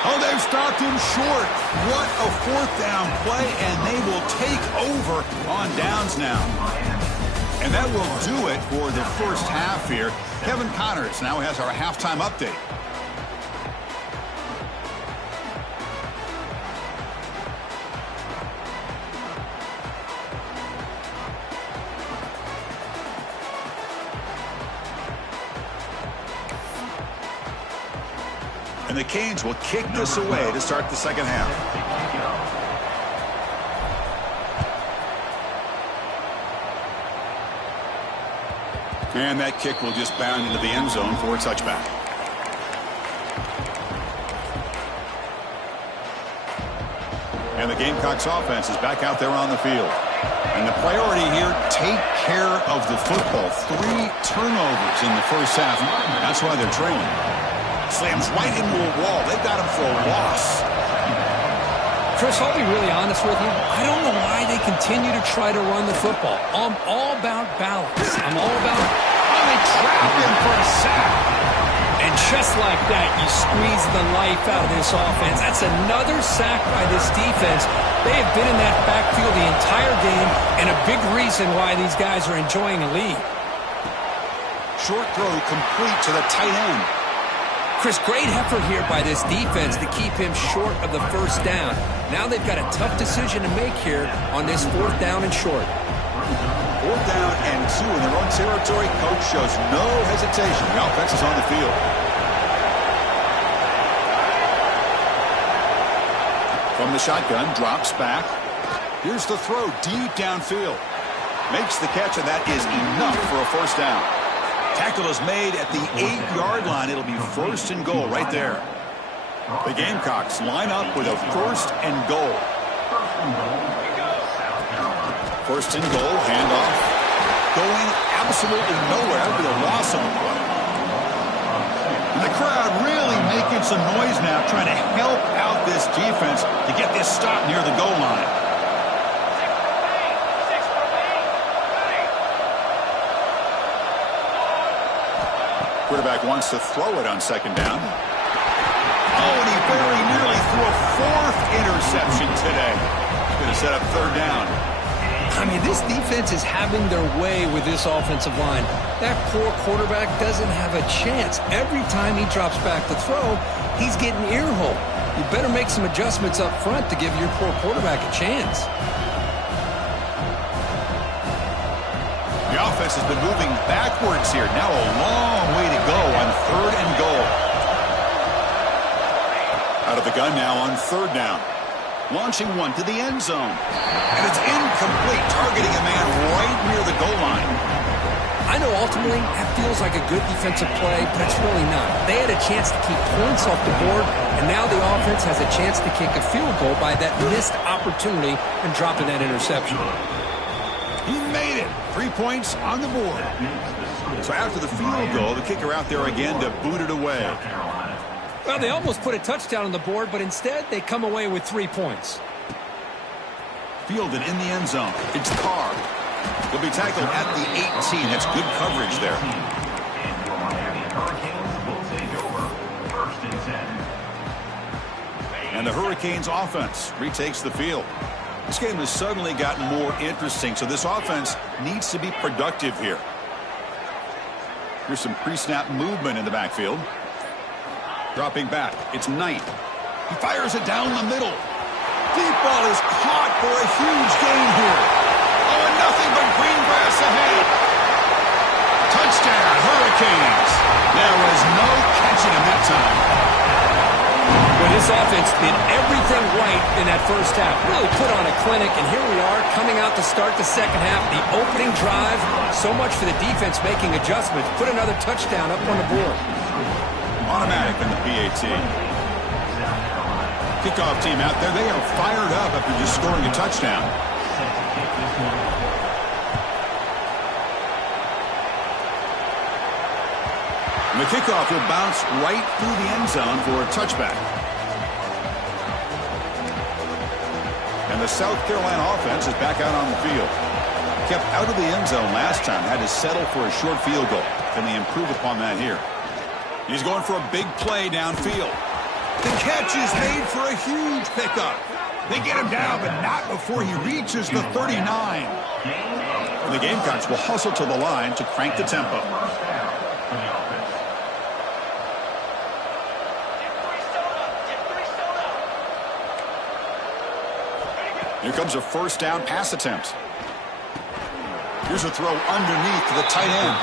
Oh, they've stopped him short. What a fourth down play, and they will take over on downs now. And that will do it for the first half here. Kevin Connors now has our halftime update. And the Canes will kick this away to start the second half. And that kick will just bound into the end zone for a touchback. And the Gamecocks offense is back out there on the field. And the priority here, take care of the football. 3 turnovers in the first half. That's why they're trailing. Slams right into a wall. They've got him for a loss. Chris, I'll be really honest with you. I don't know why they continue to try to run the football. I'm all about balance. I'm all about... Oh, they trap him for a sack. And just like that, you squeeze the life out of this offense. That's another sack by this defense. They have been in that backfield the entire game, and a big reason why these guys are enjoying a lead. Short throw complete to the tight end. Chris, great effort here by this defense to keep him short of the first down. Now they've got a tough decision to make here on this 4th down and short. 4th down and 2 in their own territory. Coach shows no hesitation. The offense is on the field. From the shotgun, drops back. Here's the throw deep downfield. Makes the catch, and that is enough for a first down. Tackle is made at the 8-yard line. It'll be 1st and goal right there. The Gamecocks line up with a 1st and goal. 1st and goal, handoff. Going absolutely nowhere with a loss on the play. And the crowd really making some noise now, trying to help out this defense to get this stop near the goal line. Quarterback wants to throw it on 2nd down. Oh, and he very nearly threw a 4th interception today. He's going to set up 3rd down. I mean, this defense is having their way with this offensive line. That poor quarterback doesn't have a chance. Every time he drops back to throw, he's getting ear-hole. You better make some adjustments up front to give your poor quarterback a chance. The offense has been moving backwards here. Now a long way to go on 3rd and goal. Out of the gun now on 3rd down. Launching one to the end zone. And it's incomplete, targeting a man right near the goal line. I know ultimately that feels like a good defensive play, but it's really not. They had a chance to keep points off the board, and now the offense has a chance to kick a field goal by that missed opportunity and dropping that interception. He made it. 3 points on the board. So after the field goal, the kicker out there again to boot it away. Well, they almost put a touchdown on the board, but instead they come away with 3 points. Fielded in the end zone. It's Carr. He'll be tackled at the 18. That's good coverage there. And the Hurricanes offense retakes the field. This game has suddenly gotten more interesting, so this offense needs to be productive here. Here's some pre-snap movement in the backfield. Dropping back, it's Knight. He fires it down the middle. Deep ball is caught for a huge gain here. Oh, and nothing but green grass ahead. Touchdown, Hurricanes. There was no catching him that time. Well, this offense did everything right in that first half. Really put on a clinic, and here we are coming out to start the second half. The opening drive, so much for the defense making adjustments. Put another touchdown up on the board. Automatic in the PAT. Kickoff team out there, they are fired up after just scoring a touchdown. And the kickoff will bounce right through the end zone for a touchback. And the South Carolina offense is back out on the field. Kept out of the end zone last time, had to settle for a short field goal. Can they improve upon that here? He's going for a big play downfield. The catch is made for a huge pickup. They get him down, but not before he reaches the 39. And the Gamecocks will hustle to the line to crank the tempo. Here comes a first down pass attempt. Here's a throw underneath to the tight end.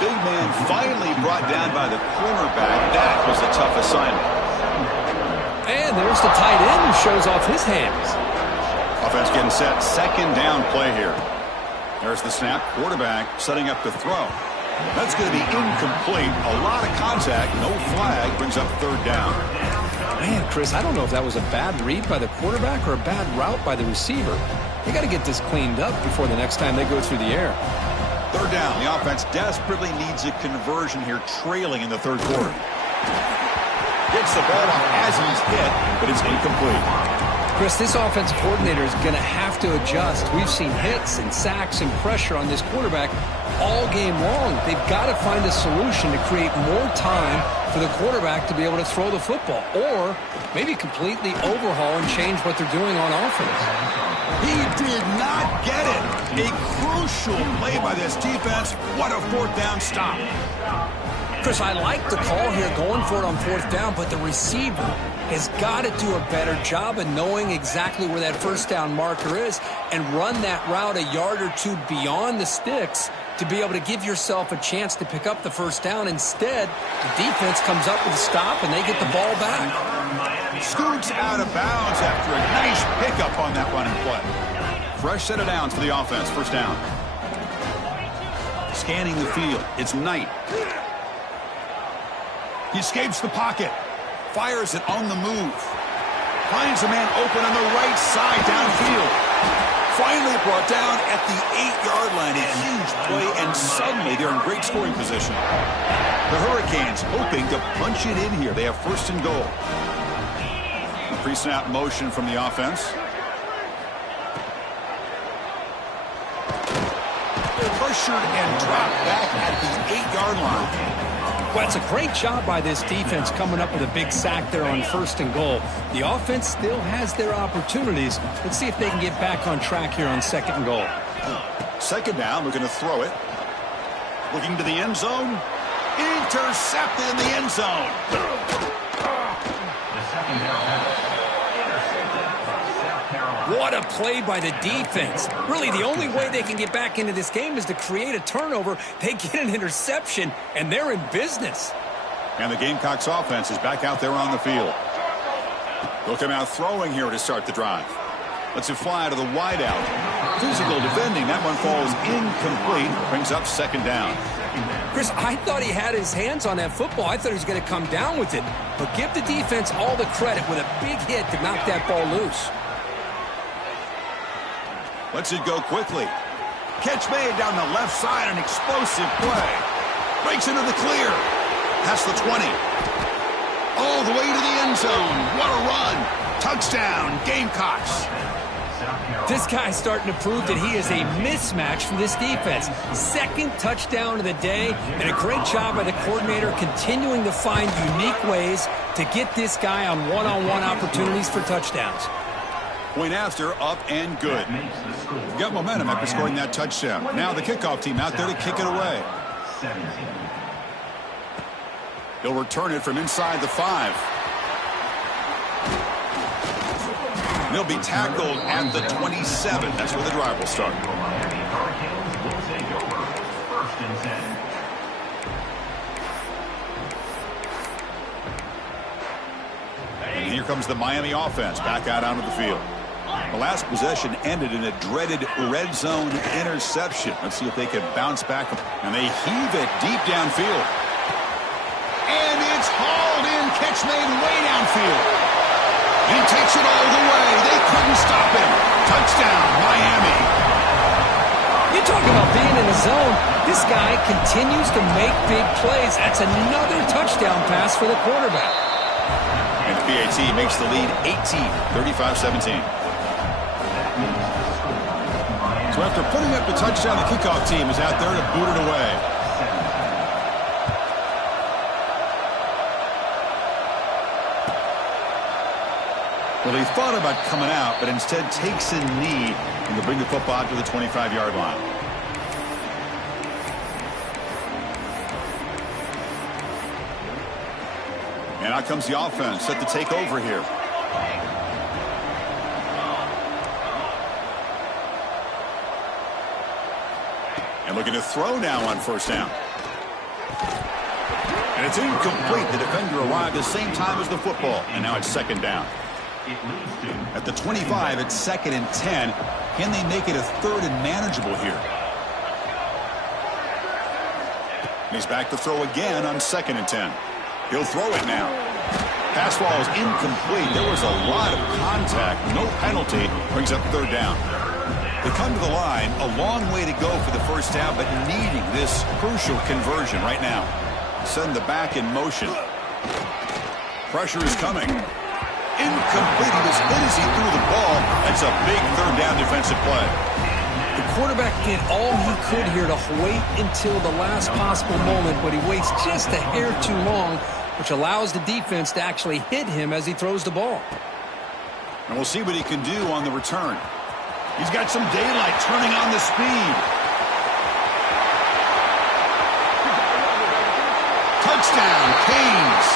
Big man finally brought down by the cornerback. That was a tough assignment. And there's the tight end who shows off his hands. Offense getting set. Second down play here. There's the snap. Quarterback setting up to throw. That's going to be incomplete. A lot of contact. No flag. Brings up third down. Man, Chris, I don't know if that was a bad read by the quarterback or a bad route by the receiver. They got to get this cleaned up before the next time they go through the air. Third down. The offense desperately needs a conversion here, trailing in the third quarter. Gets the ball off as he's hit, but it's incomplete. Chris, this offensive coordinator is going to have to adjust. We've seen hits and sacks and pressure on this quarterback all game long. They've got to find a solution to create more time for the quarterback to be able to throw the football, or maybe completely overhaul and change what they're doing on offense. He did not get it. A crucial play by this defense. What a fourth down stop. Chris, I like the call here going for it on fourth down, but the receiver has got to do a better job of knowing exactly where that first down marker is and run that route a yard or two beyond the sticks to be able to give yourself a chance to pick up the first down. Instead, the defense comes up with a stop and they get the ball back. Scoots out of bounds after a nice pickup on that running play. Fresh set of downs for the offense. First down. Scanning the field. It's Knight. He escapes the pocket. Fires it on the move. Finds a man open on the right side downfield. Finally brought down at the 8-yard line. A huge play, and suddenly they're in great scoring position. The Hurricanes hoping to punch it in here. They have first and goal. A pre-snap motion from the offense. Pressured and dropped back at the 8-yard line. Well, it's a great job by this defense coming up with a big sack there on first and goal. The offense still has their opportunities. Let's see if they can get back on track here on second and goal. Second down, looking to throw it. Looking to the end zone. Intercepted in the end zone. The second down. What a play by the defense. Really, the only way they can get back into this game is to create a turnover. They get an interception, and they're in business. And the Gamecocks offense is back out there on the field. They'll come out throwing here to start the drive. Let's it fly to the wideout. Physical defending. That one falls incomplete. Brings up second down. Chris, I thought he had his hands on that football. I thought he was going to come down with it. But give the defense all the credit with a big hit to knock that ball loose. Lets it go quickly. Catch made down the left side, an explosive play. Breaks into the clear. Past the 20. All the way to the end zone. What a run. Touchdown, Gamecocks. This guy's starting to prove that he is a mismatch for this defense. Second touchdown of the day, and a great job by the coordinator continuing to find unique ways to get this guy on one-on-one opportunities for touchdowns. Point after, up and good. Got momentum after scoring that touchdown. Now the kickoff team out there to kick it away. He'll return it from inside the 5. He'll be tackled at the 27. That's where the drive will start. And here comes the Miami offense back out onto the field. The last possession ended in a dreaded red zone interception. Let's see if they can bounce back. And they heave it deep downfield. And it's hauled in. Catch made way downfield. He takes it all the way. They couldn't stop him. Touchdown, Miami. You talk about being in the zone. This guy continues to make big plays. That's another touchdown pass for the quarterback. And the PAT makes the lead 18, 35-17. So after putting up the touchdown, the kickoff team is out there to boot it away. Well, he thought about coming out, but instead takes a knee and will bring the football to the 25-yard line. And out comes the offense set to take over here. And looking to throw now on first down. And it's incomplete. The defender arrived the same time as the football, and now it's second down. At the 25, it's 2nd and 10. Can they make it a 3rd and manageable here? And he's back to throw again on 2nd and 10. He'll throw it now. Pass ball is incomplete. There was a lot of contact. No penalty. Brings up 3rd down. They come to the line. A long way to go for the first down, but needing this crucial conversion right now. Send the back in motion. Pressure is coming. Incomplete. He was hit as he threw the ball. That's a big 3rd down defensive play. The quarterback did all he could here to wait until the last possible moment, but he waits just a hair too long, which allows the defense to actually hit him as he throws the ball. And we'll see what he can do on the return. He's got some daylight turning on the speed. Touchdown, Canes.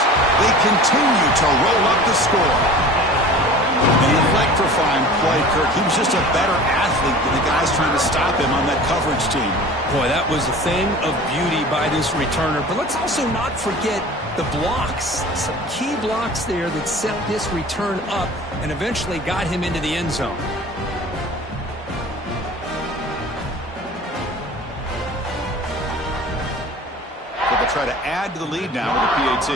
They continue to roll up the score. An electrifying play, Kirk. He was just a better athlete than the guys trying to stop him on that coverage team. Boy, that was a thing of beauty by this returner. But let's also not forget the blocks. Some key blocks there that set this return up and eventually got him into the end zone. Try to add to the lead now with the PAT.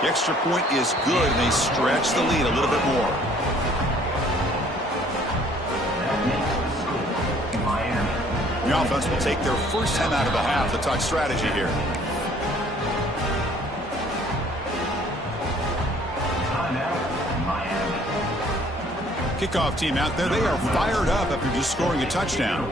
The extra point is good, and they stretch the lead a little bit more. The offense will take their first time out of the half to talk strategy here. Kickoff team out there. They are fired up after just scoring a touchdown.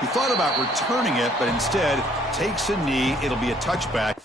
He thought about returning it, but instead takes a knee. It'll be a touchback.